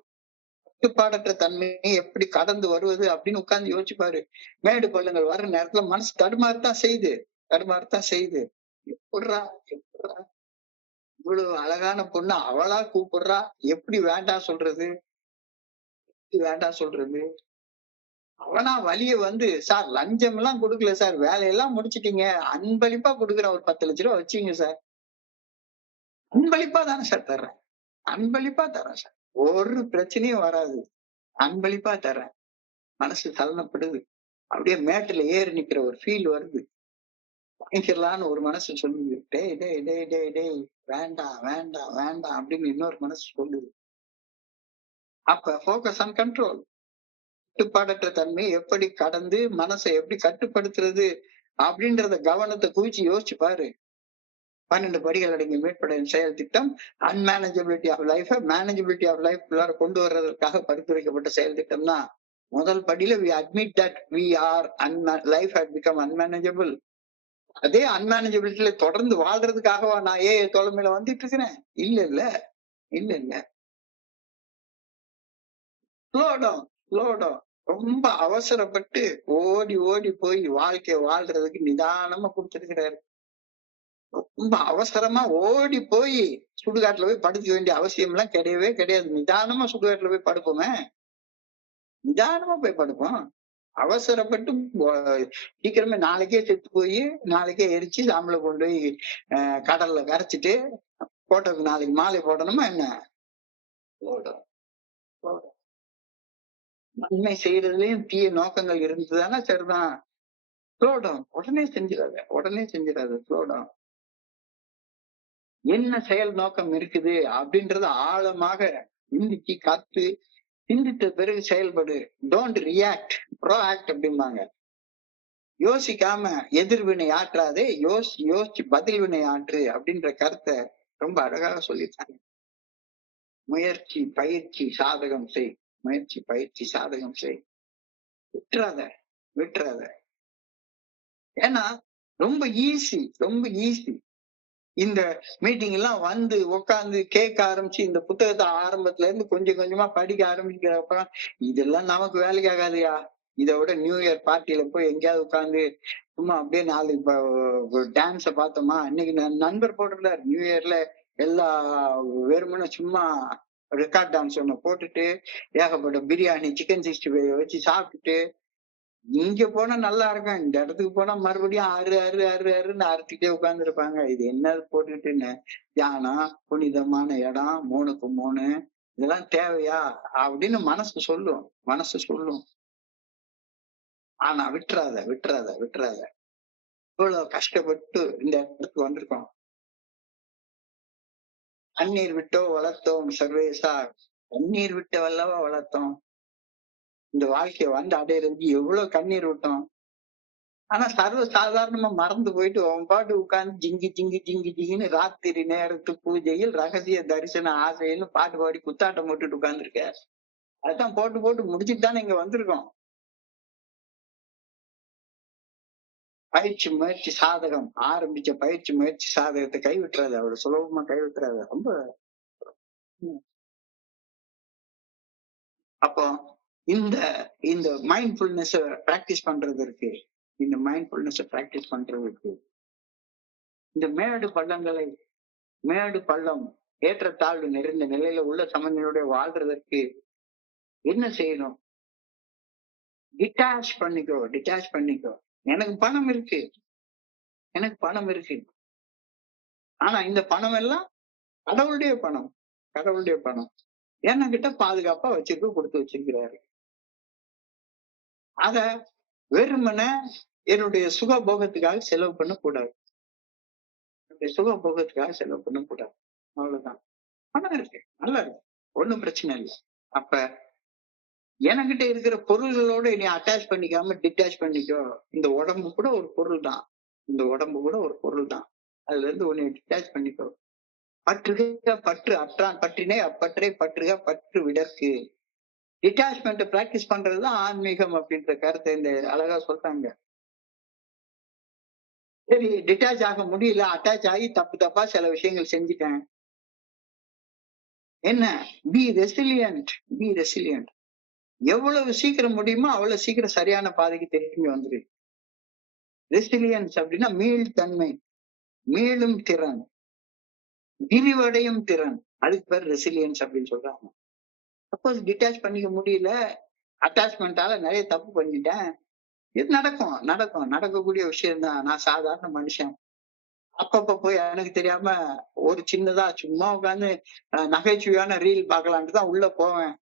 கட்டுப்பாடற்ற தன்மையை எப்படி கடந்து வருவது அப்படின்னு உட்கார்ந்து யோசிச்சு பாரு. மேடு பள்ளங்கள் வர்ற நேரத்துல மனசு தடுமாறத்தான் செய்யுது, தடுமாறத்தான் செய்யுது. எப்படிறா எப்படிறா இவ்வளவு அழகான பொண்ணு அவளா கூப்பிடுறா, எப்படி வேண்டாம் சொல்றது, எப்படி வேண்டாம் சொல்றது? அவனா வழிய வந்து, சார் லஞ்சம் எல்லாம் கொடுக்கல சார், வேலையெல்லாம் முடிச்சிட்டீங்க, அன்பளிப்பா கொடுக்குறேன், ஒரு 10 லட்ச ரூபா வச்சுங்க சார். அன்பளிப்பா தானே சார் தர்றேன், அன்பளிப்பா தரேன் சார், ஒரு பிரச்சனையும் வராது, அன்பளிப்பா தர்றேன். மனசு தள்ளப்படுது. அப்படியே மேட்டுல ஏறி நிக்கிற ஒரு ஃபீல் வருது. வாங்கிக்கலான்னு ஒரு மனசு சொல்லுது, டேய் டேய் டேய் டேய் டேய் வேண்டாம் வேண்டாம் வேண்டாம் அப்படின்னு இன்னொரு மனசு சொல்லுது. அப்ப ஃபோக்கஸ் ஆன் கண்ட்ரோல். கட்டுப்பாடற்ற தன்மையை எப்படி கடந்து மனசை எப்படி கட்டுப்படுத்துறது அப்படின்றத கவனத்தை குவிச்சு யோசிச்சு பாரு. 12 படிகள் அடங்கிய மீட்படையின் செயல் திட்டம் அன்மேனேஜபிலிட்டி ஆஃப் லைஃப் மேனேஜபிலிட்டி ஆஃப் லைஃப் கொண்டு வர்றதற்காக பரிந்துரைக்கப்பட்ட செயல் திட்டம் தான். முதல் படியில we admit that we are life had become unmanageable. அதே அன்மேனேஜபிலிட்டியில தொடர்ந்து வாழ்றதுக்காகவா நான் தோழமையில வந்துட்டு இருக்கிறேன்? இல்ல இல்ல இல்ல இல்ல. Slow down, slow down. ரொம்ப அவசரப்பட்டு ஓடி ஓடி போய் வாழ்க்கைய வாழ்றதுக்கு நிதானமா கொடுத்திருக்கிறாரு. ரொம்ப அவசரமா ஓடி போய் சுடுகாட்டுல போய் படுக்க வேண்டிய அவசியம் எல்லாம் கிடையவே கிடையாது. நிதானமா சுடுகாட்டுல போய் படுப்போமே, நிதானமா போய் படுப்போம். அவசரப்பட்டு சீக்கிரமே நாளைக்கே செத்து போய் நாளைக்கே எரிச்சு சாம்பல கொண்டு போய் கடல்ல கரைச்சிட்டு போட்டோக்கு நாளைக்கு மாலை போடணுமா என்ன? நன்மை செய்யறதுலயும் தீய நோக்கங்கள் இருந்ததுதானே சரிதான். Slow down. உடனே செஞ்சிடாத, உடனே செஞ்சிடாத. Slow down. என்ன செயல் நோக்கம் இருக்குது அப்படின்றத ஆழமாக சிந்திச்சு காத்து சிந்தித்த பிறகு செயல்படு. டோன்ட் ரியாக்ட், ப்ரோஆக்ட் அப்படிம்பாங்க. யோசிக்காம எதிர்வினை ஆற்றாதே, யோசிச்சு பதில் வினை ஆற்று அப்படின்ற கருத்தை ரொம்ப அழகாக சொல்லிட்டாங்க. முயற்சி பயிற்சி சாதகம் செய், முயற்சி பயிற்சி சாதகம் செய். விட்டுறாத, விட்டுறாத. ஏன்னா ரொம்ப ஈஸி, ரொம்ப ஈஸி. இந்த மீட்டிங் எல்லாம் வந்து உட்காந்து கேட்க ஆரம்பிச்சு இந்த புத்தகத்தை ஆரம்பத்துல இருந்து கொஞ்சம் கொஞ்சமா படிக்க ஆரம்பிக்கிறப்ப இதெல்லாம் நமக்கு வேலைக்கு ஆகாதுயா. இதை விட நியூ இயர் பார்ட்டியில போய் எங்கேயாவது உட்காந்து சும்மா அப்படியே 4 டான்ஸ பார்த்தோமா. இன்னைக்கு நண்பர் போட்டிருந்தாரு, நியூ இயர்ல எல்லா வெறுமனே சும்மா ரெக்கார்ட் டான்ஸ் ஒண்ணு போட்டுட்டு ஏகப்பட்ட பிரியாணி சிக்கன் 65 வச்சு சாப்பிட்டுட்டு இங்க போனா நல்லா இருக்கும், இந்த இடத்துக்கு போனா மறுபடியும் அருன்னு அறுத்துட்டே உட்கார்ந்து இருப்பாங்க. இது என்ன போட்டுட்டுன்னு தியானம், புனிதமான இடம், 3க்கு 3 இதெல்லாம் தேவையா அப்படின்னு மனசு சொல்லும், மனசு சொல்லும். ஆனா விட்டுறாத, விட்டுறாத, விட்டுறாத. இவ்வளவு கஷ்டப்பட்டு இந்த இடத்துக்கு வந்திருக்கோம். கண்ணீர் விட்டோ வளர்த்தோம் சர்வேசா, கண்ணீர் விட்டவல்லவா வளர்த்தோம். இந்த வாழ்க்கைய வந்து அடையிறதுக்கு எவ்வளவு கண்ணீர் விட்டோம். ஆனா சர்வ சாதாரணமா மறந்து போயிட்டு அவன் பாட்டு உட்கார்ந்து ஜிங்கி ஜிங்கி ஜிங்கி ஜிங்கின்னு ராத்திரி நேரத்து பூஜையில் ரகசிய தரிசன ஆசைன்னு பாட்டு பாடி குத்தாட்டம் போட்டுட்டு உட்கார்ந்துருக்க. அதான் போட்டு போட்டு முடிச்சுட்டு தானே இங்க வந்திருக்கோம். பயிற்சி முயற்சி சாதகம் ஆரம்பிச்ச பயிற்சி முயற்சி சாதகத்தை கைவிட்டுறாது, அவ்வளவு சுலபமா கைவிட்டுறாது. ரொம்ப அப்போ இந்த இந்த மைண்ட்ஃபுல்னஸ் பிராக்டிஸ் பண்றதற்கு, இந்த மைண்ட்ஃபுல்னஸ் பிராக்டிஸ் பண்றதுக்கு இந்த மேடு பள்ளம் ஏற்றத்தாழ்வு நிறைந்த நிலையில உள்ள சமநிலையோட வாழ்றதற்கு என்ன செய்யணும்? டிட்டாச் பண்ணிக்கோ, டிட்டாச் பண்ணிக்கோ. எனக்கு பணம் இருக்கு, எனக்கு பணம் இருக்கு. ஆனா இந்த பணம் எல்லாம் கடவுளுடைய பணம், கடவுளுடைய பணம். என்கிட்ட பாதுகாப்பா வச்சிருக்க கொடுத்து வச்சிருக்கிறாரு. அத வெறுமன என்னுடைய சுகபோகத்துக்காக செலவு பண்ண கூடாது. என்னுடைய சுக போகத்துக்காக செலவு பண்ணக்கூடாது. அவ்வளவுதான். பணம் இருக்கு, நல்லா இருக்கு, ஒண்ணும் பிரச்சனை இல்லை. அப்ப என்கிட்ட இருக்கிற பொருள்களோட நீ அட்டாச் பண்ணிக்காம டிட்டாச் பண்ணிக்கோ. இந்த உடம்பு கூட ஒரு பொருள் தான். இந்த உடம்பு கூட ஒரு பொருள் தான். அதுல இருந்து உன்னை டிட்டாச் பண்ணிக்கோ. பற்றுக பற்று அற்றான் பற்றினே அப்பற்றே பற்றுக பற்று விடற்கு. டிட்டாச்மெண்ட் பிராக்டிஸ் பண்றதுதான் ஆன்மீகம் அப்படின்ற கருத்தை இந்த அழகா சொல்றாங்க. சரி, டிட்டாச் ஆக முடியல, அட்டாச் ஆகி தப்பு தப்பா சில விஷயங்கள் செஞ்சுட்டேன். என்ன? Be resilient, be resilient. எவ்வளவு சீக்கிரம் முடியுமோ அவ்வளவு சீக்கிரம் சரியான பாதைக்கு திரும்பி வந்துரு. ரெசிலியன்ஸ் அப்படின்னா மீள்தன்மை, மீளும் திறன், விரிவடையும் திறன். அதுக்கு பேர் ரெசிலியன்ஸ் அப்படின்னு சொல்றாங்க. சப்போஸ் டிட்டாச் பண்ணிக்க முடியல, அட்டாச்மெண்டால நிறைய தப்பு பண்ணிட்டேன். இது நடக்கும், நடக்கும், நடக்கக்கூடிய விஷயம் தான். நான் சாதாரண மனுஷன். அப்பப்ப போய் எனக்கு தெரியாம ஒரு சின்னதா சும்மா உட்காந்து நகைச்சுவையான ரீல் பார்க்கலான்ட்டு தான் உள்ள போவேன்.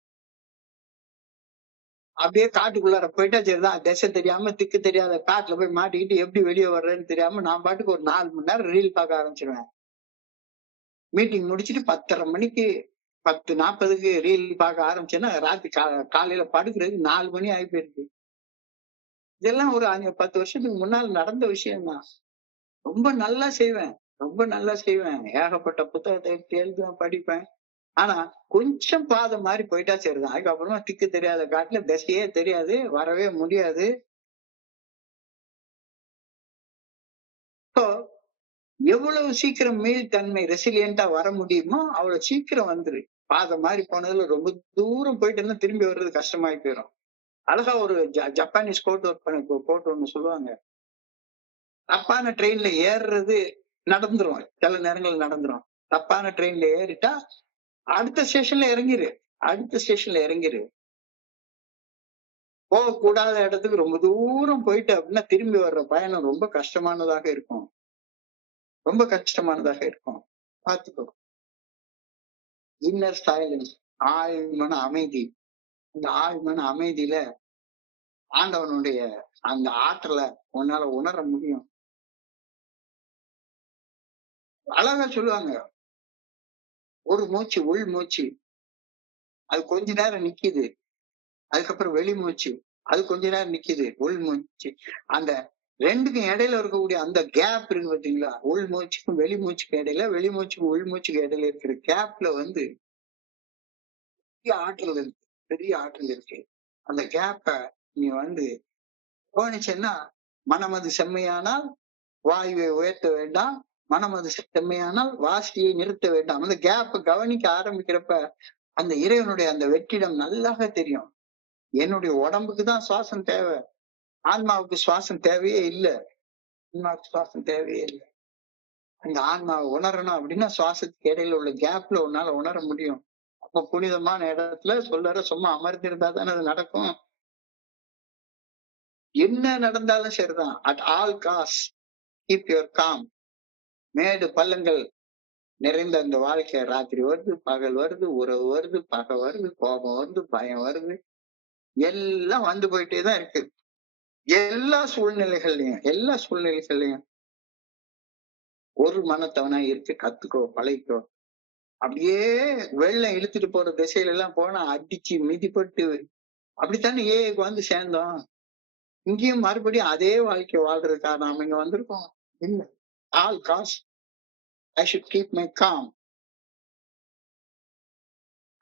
அப்படியே காட்டுக்குள்ளார போயிட்டா சரிதான், திசை தெரியாம திக்கு தெரியாத காட்டுல போய் மாட்டிக்கிட்டு எப்படி வெளியே வர்றேன்னு தெரியாம நான் பாட்டுக்கு ஒரு 4 மணி நேரம் ரீல் பார்க்க ஆரம்பிச்சிருவேன். மீட்டிங் முடிச்சுட்டு 10:30 மணிக்கு 10:40க்கு ரீல் பார்க்க ஆரம்பிச்சேன்னா ராத்திரி காலையில படுக்கிறதுக்கு 4 மணி ஆகி போயிருக்கு. இதெல்லாம் ஒரு 10 வருஷத்துக்கு முன்னால் நடந்த விஷயம்தான். ரொம்ப நல்லா செய்வேன், ரொம்ப நல்லா செய்வேன். ஏகப்பட்ட புத்தகத்தை எடுத்து எழுதுவேன், படிப்பேன். ஆனா கொஞ்சம் பாதை மாதிரி போயிட்டா சரிதான். அதுக்கப்புறமா திக்கு தெரியாத காட்டுல திசையே தெரியாது, வரவே முடியாது. எவ்வளவு சீக்கிரம் மீள்தன்மை ரெசிலியண்டா வர முடியுமோ அவ்வளவு சீக்கிரம் வந்துரு. பாதை மாதிரி போனதுல ரொம்ப தூரம் போயிட்டு திரும்பி வர்றது கஷ்டமாயி போயிடும். அழகா ஒரு ஜப்பானீஸ் கோட் ஒண்ணு சொல்லுவாங்க. தப்பான ட்ரெயின்ல ஏறுறது நடந்துரும், சில நேரங்கள் நடந்துரும். தப்பான ட்ரெயின்ல ஏறிட்டா அடுத்த ஸ்டேஷன்ல இறங்கிரு, அடுத்த ஸ்டேஷன்ல இறங்கிரு. போகக்கூடாத இடத்துக்கு ரொம்ப தூரம் போயிட்டு அப்படின்னா திரும்பி வர்ற பயணம் ரொம்ப கஷ்டமானதாக இருக்கும், ரொம்ப கஷ்டமானதாக இருக்கும். பார்த்துக்கோ. இன்னர் சைலன்ஸ், ஆழ்மன அமைதி. இந்த ஆழ்மன அமைதியில ஆண்டவனுடைய அந்த ஆற்றலை உன்னால உணர முடியும். அழகா சொல்லுவாங்க, ஒரு மூச்சு உள் மூச்சு, அது கொஞ்ச நேரம் நிக்குது, அதுக்கப்புறம் வெளி மூச்சு, அது கொஞ்ச நேரம் நிக்குது, உள் மூச்சு. அந்த ரெண்டுக்கும் இடையில இருக்கக்கூடிய அந்த கேப் இருக்கு பாத்தீங்களா, உள் மூச்சுக்கும் வெளி மூச்சுக்கும் இடையில, வெளி மூச்சுக்கும் உள் மூச்சுக்கும் இடையில இருக்கிற கேப்ல பெரிய ஆற்றல் இருக்கு, பெரிய ஆற்றல் இருக்கு. அந்த கேப்ப நீ கவனிச்சேன்னா, மனமது செம்மையானால் வாயுவை உயர்த்த வேண்டாம், மனமது செம்மையானால் வாசியை நிறுத்த வேண்டாம். அந்த கேப்ப கவனிக்க ஆரம்பிக்கிறப்ப அந்த இறைவனுடைய அந்த வெற்றிடம் நல்லாக தெரியும். என்னுடைய உடம்புக்கு தான் சுவாசம் தேவை, ஆன்மாவுக்கு சுவாசம் தேவையே இல்லை, ஆன்மாவுக்கு சுவாசம் தேவையே இல்லை. அந்த ஆன்மாவை உணரணும் அப்படின்னா சுவாசத்துக்கு இடையில உள்ள கேப்ல உன்னால உணர முடியும். அப்ப புனிதமான இடத்துல சொல்லற சும்மா அமர்ந்திருந்தா தானே அது நடக்கும். என்ன நடந்தாலும் சரிதான், at all cost keep your calm. மேடு பள்ளங்கள் நிறைந்த அந்த வாழ்க்கை, ராத்திரி வருது, பகல் வருது, உறவு வருது, பகை வருது, கோபம் வருது, பயம் வருது, எல்லாம் வந்து போயிட்டே தான் இருக்கு. எல்லா சூழ்நிலைகள்லயும் ஒரு மனத்தவனா இருக்கு கத்துக்கோ, பழகிக்கோ. அப்படியே வெள்ளம் இழுத்துட்டு போற திசையில எல்லாம் போனா அடிச்சு மிதிப்பட்டு அப்படித்தானே ஏக்கு சேர்ந்தோம். இங்கேயும் மறுபடியும் அதே வாழ்க்கை வாழ்றதுக்காக நாம இங்க வந்திருக்கோம். இல்ல, all cost I should keep my com.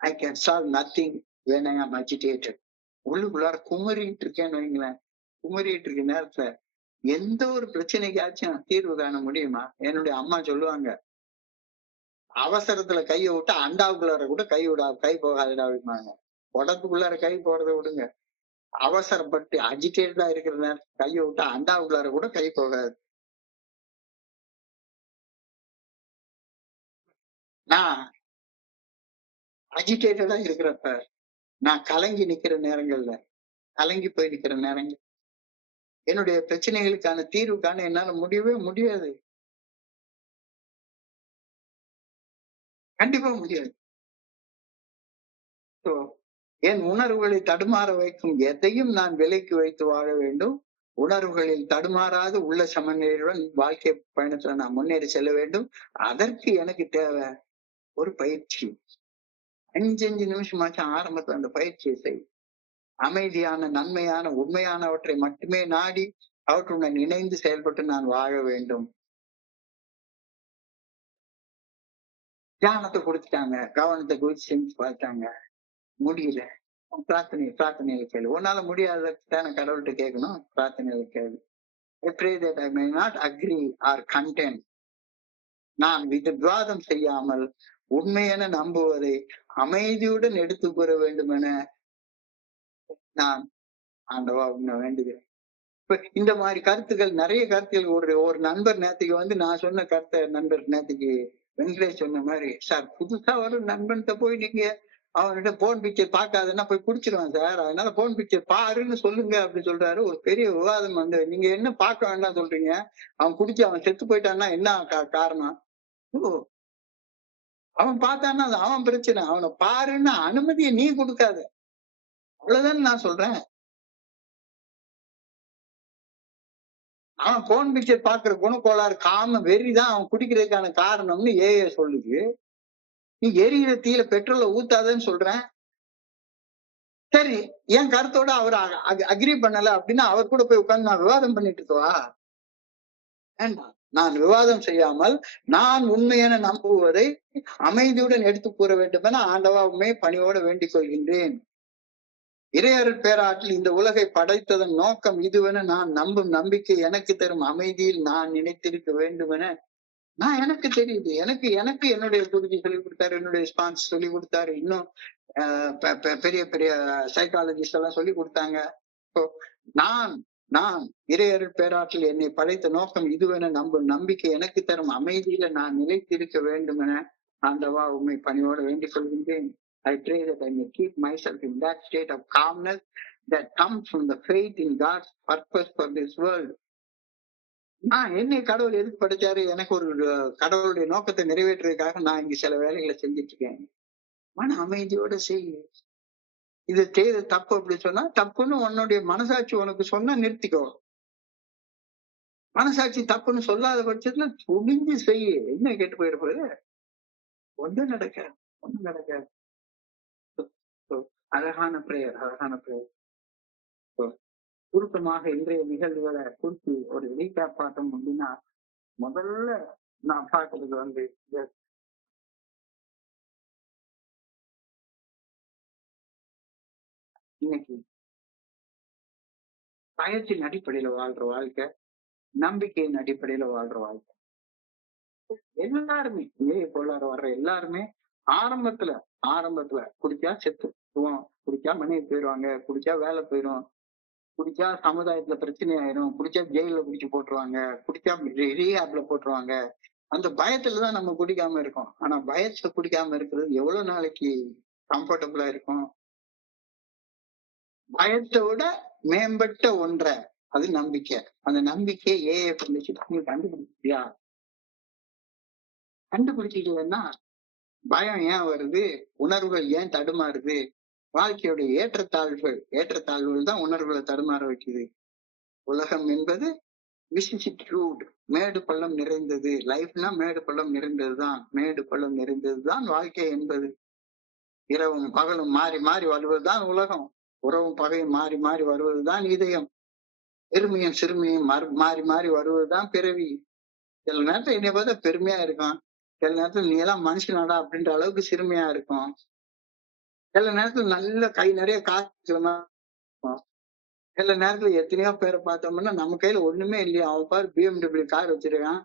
I can solve nothing when I am agitated. உள்ளுக்குள்ளார குமரிட்டு இருக்கேன்னு வைங்களேன், குமரிட்டு இருக்க நேரத்துல எந்த ஒரு பிரச்சனைக்காச்சும் தீர்வு காண முடியுமா? என்னுடைய அம்மா சொல்லுவாங்க, அவசரத்துல கையை விட்டு அண்டாவுக்குள்ளார கூட கை போகாதுடா அப்படிம்பாங்க. உடம்புக்குள்ளார கை போறதை விடுங்க, அவசரப்பட்டு அஜிடேட்டடா இருக்கிற நேரத்துல கையை விட்டு அண்டாவுக்குள்ளார கூட கை போகாது. நான் அஜிடேட்டடா இருக்கிறப்ப, நான் கலங்கி நிக்கிற நேரங்கள்ல, கலங்கி போய் நிக்கிற நேரங்கள், என்னுடைய பிரச்சனைகளுக்கான தீர்வு காண என்னால முடியவே முடியாது, கண்டிப்பா முடியாது. என் உணர்வுகளை தடுமாற வைக்கும் எதையும் நான் விலைக்கு வைத்து வாழ வேண்டும். உணர்வுகளில் தடுமாறாது உள்ள சமநிலையுடன் வாழ்க்கை பயணத்துல நான் முன்னேறி செல்ல வேண்டும். அதற்கு எனக்கு தேவை ஒரு பயிற்சி. 5 நிமிஷமாச்சும் ஆரம்பத்துல அந்த பயிற்சியை செய். அமைதியான, நன்மையான, உண்மையானவற்றை மட்டுமே நாடி அவற்றுடன் இணைந்து செயல்பட்டு நான் வாழ வேண்டும். தியானத்தை கொடுத்துட்டாங்க, கவனத்தை குவிச்சு செஞ்சு பார்த்தாங்க, முடியல. பிரார்த்தனையில கேளு. உன்னால முடியாததான கடவுள்கிட்ட கேட்கணும், பிரார்த்தனையில கேளு. I pray that I may not agree or contend. நான் விவாதம் செய்யாமல் உண்மையென நம்புவதை அமைதியுடன் எடுத்து கூற வேண்டும் என நான் ஆண்டவா உன்னை வேண்டுகிறேன். இப்ப இந்த மாதிரி கருத்துக்கள், நிறைய கருத்துக்கள். ஒரு நண்பர் நேத்துக்கு வந்து நான் சொன்ன கருத்தை நண்பர் நேத்துக்கு வெங்கடேஷ் சொன்ன மாதிரி, சார் புதுசா ஒரு நண்பன்கிட்ட போய் நீங்க அவன்கிட்ட போன் பிக்சர் பார்க்காதுன்னா போய் குடிச்சிருவான் சார், அதனால போன் பிக்சர் பாருன்னு சொல்லுங்க அப்படின்னு சொல்றாரு. ஒரு பெரிய விவாதம் வந்து, நீங்க என்ன பார்க்க வேண்டாம் சொல்றீங்க, அவன் குடிச்சு அவன் செத்து போயிட்டான்னா என்ன காரணம்? அவன் பார்த்தான்னா அது அவன் பிரச்சனை, அவனை பாருன்னு அனுமதியை நீ கொடுக்காத, அவ்வளவுதான் நான் சொல்றேன். அவன் போன் பிக்சர் பாக்குற குணக்கோளாறு காம வெறிதான் அவன் குடிக்கிறதுக்கான காரணம்னு ஏஏ சொல்லுது. நீ எரியிற தீயில பெட்ரோலை ஊத்தாதன்னு சொல்றேன். சரி, என் கருத்தோட அவர் அக்ரி பண்ணல அப்படின்னா அவர் கூட போய் உட்கார்ந்து நான் விவாதம் பண்ணிட்டு இருக்கவா? வேண்டாம். நான் விவாதம் செய்யாமல் நான் உண்மையான நம்புவதை அமைதியுடன் எடுத்து கூற வேண்டும் என ஆண்டவா உண்மை பணியோட வேண்டிக் கொள்கின்றேன். இறையருள் பேராற்றில் இந்த உலகை படைத்ததன் நோக்கம் இதுவென நான் நம்பும் நம்பிக்கை எனக்கு தரும் அமைதியில் நான் நினைத்திருக்க வேண்டும் என நான் எனக்கு தெரியுது. எனக்கு எனக்கு என்னுடைய குருஜி சொல்லிக் கொடுத்தாரு, என்னுடைய ஸ்பான்ஸ் சொல்லி கொடுத்தாரு, இன்னும் பெரிய பெரிய சைக்காலஜிஸ்ட் எல்லாம் சொல்லி கொடுத்தாங்க. நான் நான் இறையருள் பேராற்றில் என்னை படைத்த நோக்கம் இதுவென நம்பும் நம்பிக்கை எனக்கு தரும் அமைதியில நான் நிலைத்திருக்க வேண்டும் என ஆண்டவா உண்மை பணியோடு வேண்டிக் கொள்கின்றேன். I pray that I may keep myself in that state of calmness that comes from the faith in God's purpose for this world. என்னை கடவுள் எதுக்கு படைச்சாரு, எனக்கு ஒரு கடவுளுடைய நோக்கத்தை நிறைவேற்றுறதுக்காக நான் இங்க சில வேலைகளை செஞ்சுட்டு இருக்கேன். மன அமைதியோட செய். இது செய்த தப்பு அப்படி சொன்னா தப்புன்னு உன்னுடைய மனசாட்சி உனக்கு சொன்னா நிறுத்திக்கோ. மனசாட்சி தப்புன்னு சொல்லாத பட்சத்துல துணிஞ்சு செய்ய. என்ன கேட்டு போயிட போகுது? ஒன்றும் நடக்காது. அழகான பிரேயர், அழகான பிரேயர். சுருக்கமாக இன்றைய நிகழ்வுகளை குறித்து ஒரு ரீகேப் பார்த்தோம் அப்படின்னா, முதல்ல நான் பார்க்கறது வந்து இன்னைக்கு பயத்தின் அடிப்படையில வாழ்ற வாழ்க்கை, நம்பிக்கையின் அடிப்படையில வாழ்ற வாழ்க்கை. எல்லாருமே பொருளாதாரம் வர்ற எல்லாருமே ஆரம்பத்துல குடிச்சா செத்துவோம், குடிச்சா மனைவி போயிடுவாங்க, குடிச்சா வேலை போயிடும், குடிச்சா சமுதாயத்துல பிரச்சனை ஆயிரும், குடிச்சா ஜெயில குடிச்சு போட்டுருவாங்க, குடிச்சா ரீஹாப்ல போட்டுருவாங்க. அந்த பயத்துலதான் நம்ம குடிக்காம இருக்கோம். ஆனா பயத்துல குடிக்காம இருக்கிறது எவ்வளவு நாளைக்கு கம்ஃபர்டபுளா இருக்கும்? பயத்தை விட மேம்பட்ட ஒன்றை, அது நம்பிக்கை. அந்த நம்பிக்கையை ஏஐ கண்டுபிடிச்சியா? கண்டுபிடிச்சிட்டேன்னா பயம் ஏன் வருது, உணர்வுகள் ஏன் தடுமாறுது, வாழ்க்கையுடைய ஏற்றத்தாழ்வுகள் தான் உணர்வுகளை தடுமாற வைக்குது. உலகம் என்பது விசிசிட்யூட், மேடு பள்ளம் நிறைந்தது. லைஃப்னா மேடு பள்ளம் நிறைந்ததுதான் வாழ்க்கை என்பது. இரவும் பகலும் மாறி மாறி வருவதுதான் உலகம். உறவும் பகையும் மாறி மாறி வருவதுதான் இதயம். பெருமையும் சிறுமையும் மாறி மாறி வருவதுதான் பிறவி. சில நேரத்துல என்னை பார்த்தா பெருமையா இருக்கும், சில நேரத்துல நீ எல்லாம் மனுஷனாடா அப்படின்ற அளவுக்கு சிறுமையா இருக்கும். சில நேரத்துல நல்ல கை நிறைய காசு, சில நேரத்துல எத்தனையோ பேரை பார்த்தோம்னா நம்ம கையில ஒண்ணுமே இல்லையா, அவன் பாரு BMW கார் வச்சிருக்கான்,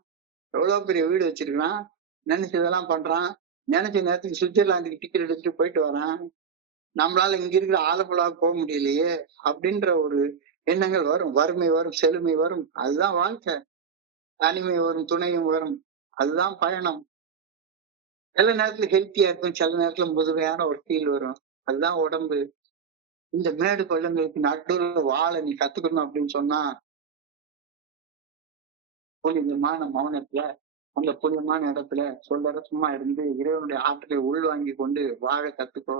எவ்வளவு பெரிய வீடு வச்சிருக்கான், நினைச்சதெல்லாம் பண்றான், நினைச்ச நேரத்துக்கு சுவிட்சர்லாந்துக்கு டிக்கெட் எடுத்துட்டு போயிட்டு வரான், நம்மளால இங்க இருக்கிற ஆலப்புழாவுக்கு போக முடியலையே அப்படின்ற ஒரு எண்ணங்கள் வரும். வறுமை வரும், செழுமை வரும், அதுதான் வாழ்க்கை. தனிமை வரும், துணையும் வரும், அதுதான் பயணம். சில நேரத்துல ஹெல்த்தியா இருக்கும், சில நேரத்துல முதுமையான ஒரு ஃபீல் வரும், அதுதான் உடம்பு. இந்த மேடு பள்ளங்களுக்கு நடுவில் வாழ நீ கத்துக்கணும் அப்படின்னு சொன்னா புனிதமான மௌனத்துல, அந்த புனிதமான இடத்துல சொல்ற சும்மா இருந்து இறைவனுடைய ஆற்றலை உள்வாங்கி கொண்டு வாழ கத்துக்கோ.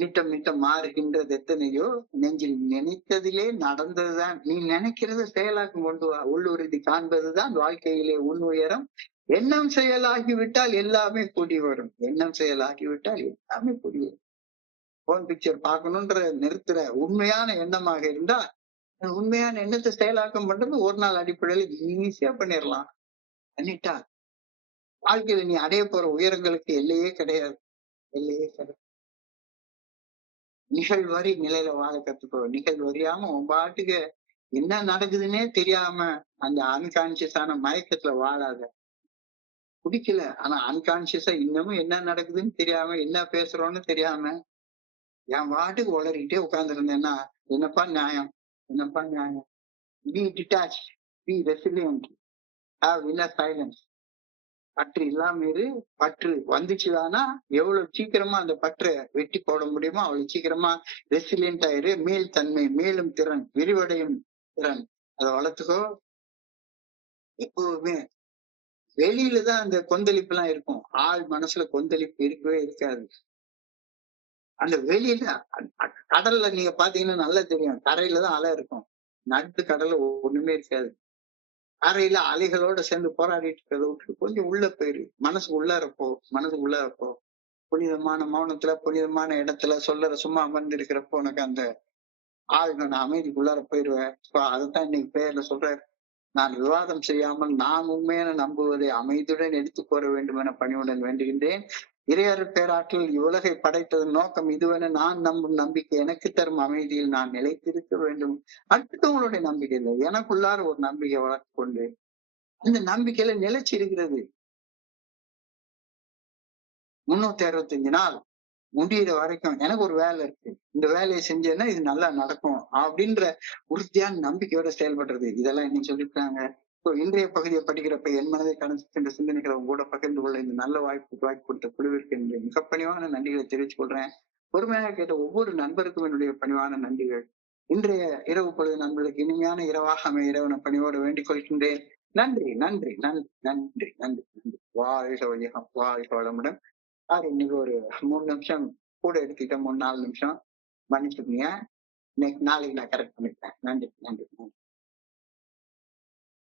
நித்தம் நித்தம் மாறுகின்றது எத்தனையோ, நெஞ்சில் நினைத்ததிலே நடந்ததுதான். நீ நினைக்கிறத செயலாக்கம் கொண்டு வா. உள்ளுறுதி காண்பதுதான் வாழ்க்கையிலே உன் உயரம். எண்ணம் செயலாகிவிட்டால் எல்லாமே கூடி வரும். எண்ணம் செயலாகிவிட்டால் எல்லாமே கூடி வரும். போன் பிக்சர் பார்க்கணுன்ற நிறுத்துற உண்மையான எண்ணமாக இருந்தா, அந்த உண்மையான எண்ணத்தை செயலாக்கம் பண்றது ஒரு நாள் அடிப்படையில ஈஸியா பண்ணிடலாம். பண்ணிட்டா வாழ்க்கையில நீ அடைய போற உயரங்களுக்கு எல்லையே கிடையாது. எல்லையே கிடையாது. நிகழ்வரி நிலையில வாழ கத்துக்கோ. நிகழ்வறியாம உன் பாட்டுக்கு என்ன நடக்குதுன்னே தெரியாம அந்த அன்கான்சியஸான மயக்கத்துல வாழாத. குடிக்கல, ஆனா அன்கான்சியஸா இன்னமும் என்ன நடக்குதுன்னு தெரியாம, என்ன பேசுறோம்னு தெரியாம என் பாட்டுக்கு உளறிக்கிட்டே உட்கார்ந்துருந்தேன்னா என்னப்பா நியாயம்? என்னப்பா நியாயம்? Be detach, be resilient, have inner silence. பற்று இல்லாம இரு. பற்று வந்துச்சுதானா எவ்வளவு சீக்கிரமா அந்த பற்றை வெட்டி போட முடியுமோ அவ்வளவு சீக்கிரமா ரெசிலியன்ட் ஆயிரு. மேல் தன்மை, மேலும் திறன், விரிவடையும் திறன் அதை வளர்த்துக்கோ. எப்பவுமே வெளியில தான் அந்த கொந்தளிப்பு எல்லாம் இருக்கும். ஆள் மனசுல கொந்தளிப்பு இருக்கவே இருக்காது. அந்த வெளியில கடல்ல நீங்க பாத்தீங்கன்னா நல்லா தெரியும், கரையில தான் அலை இருக்கும், நடு கடல்ல ஒண்ணுமே இருக்காது. கரையில அலைகளோட சேர்ந்து போராடிட்டு இருக்கிறத விட்டு கொஞ்சம் உள்ள போயிரு. மனசு உள்ளாரப்போ, மனசு உள்ளாரப்போ புனிதமான மௌனத்துல, புனிதமான இடத்துல சொல்லற சும்மா அமர்ந்து இருக்கிறப்போ உனக்கு அந்த ஆழ்ந்த அமைதிக்குள்ளார போயிருவேன். அதைத்தான் இன்னைக்கு பேர்ல சொல்றாரு. நான் விவாதம் செய்யாமல் நான் உண்மையான நம்புவதை அமைதியுடன் எடுத்து கூற வேண்டும் என பணிவுடன் வேண்டுகின்றேன். இறையருள் பேராற்றல் இவ்வுலகை படைத்ததன் நோக்கம் இதுவென நான் நம்பும் நம்பிக்கை எனக்கு தரும் அமைதியில் நான் நிலைத்திருக்க வேண்டும். அடுத்தவங்களுடைய நம்பிக்கை இல்லை, எனக்குள்ளார ஒரு நம்பிக்கை வளர்த்து கொண்டு அந்த நம்பிக்கையில நிலைச்சு இருக்கிறது. 365 நாள் முடியிற வரைக்கும் எனக்கு ஒரு வேலை இருக்கு, இந்த வேலையை செஞ்சேன்னா இது நல்லா நடக்கும் அப்படின்ற உறுதியான நம்பிக்கையோட செயல்படுறது. இதெல்லாம் இன்னைக்கு சொல்லியிருக்காங்க. இன்றைய பகுதியை படிக்கிறப்ப என் மனதை கடந்து சென்ற சிந்தனைகளை கூட பகிர்ந்து கொள்ள இந்த நல்ல வாய்ப்பு கொடுத்த குழுவிற்கு என்னுடைய மிக பணிவான நன்றிகளை தெரிவித்துக் கொள்றேன். பொறுமையாக கேட்ட ஒவ்வொரு நண்பருக்கும் என்னுடைய பணிவான நன்றிகள். இன்றைய இரவு பொழுது நண்பர்களுக்கு இனிமையான இரவாக அமைய இறைவன பணிவோடு வேண்டிக் கொள்கின்றேன். நன்றி நன்றி நன்றி நன்றி நன்றி நன்றி. வாழ்க வையகம், வாழ்க வளமுடன். இன்னைக்கு ஒரு 3 நிமிஷம் கூட எடுத்துக்கிட்டேன், 3-4 நிமிஷம் மன்னிச்சுக்கீங்க. நாளைக்கு நான் கரெக்ட் பண்ணிக்கிறேன். நன்றி நன்றி நன்றி.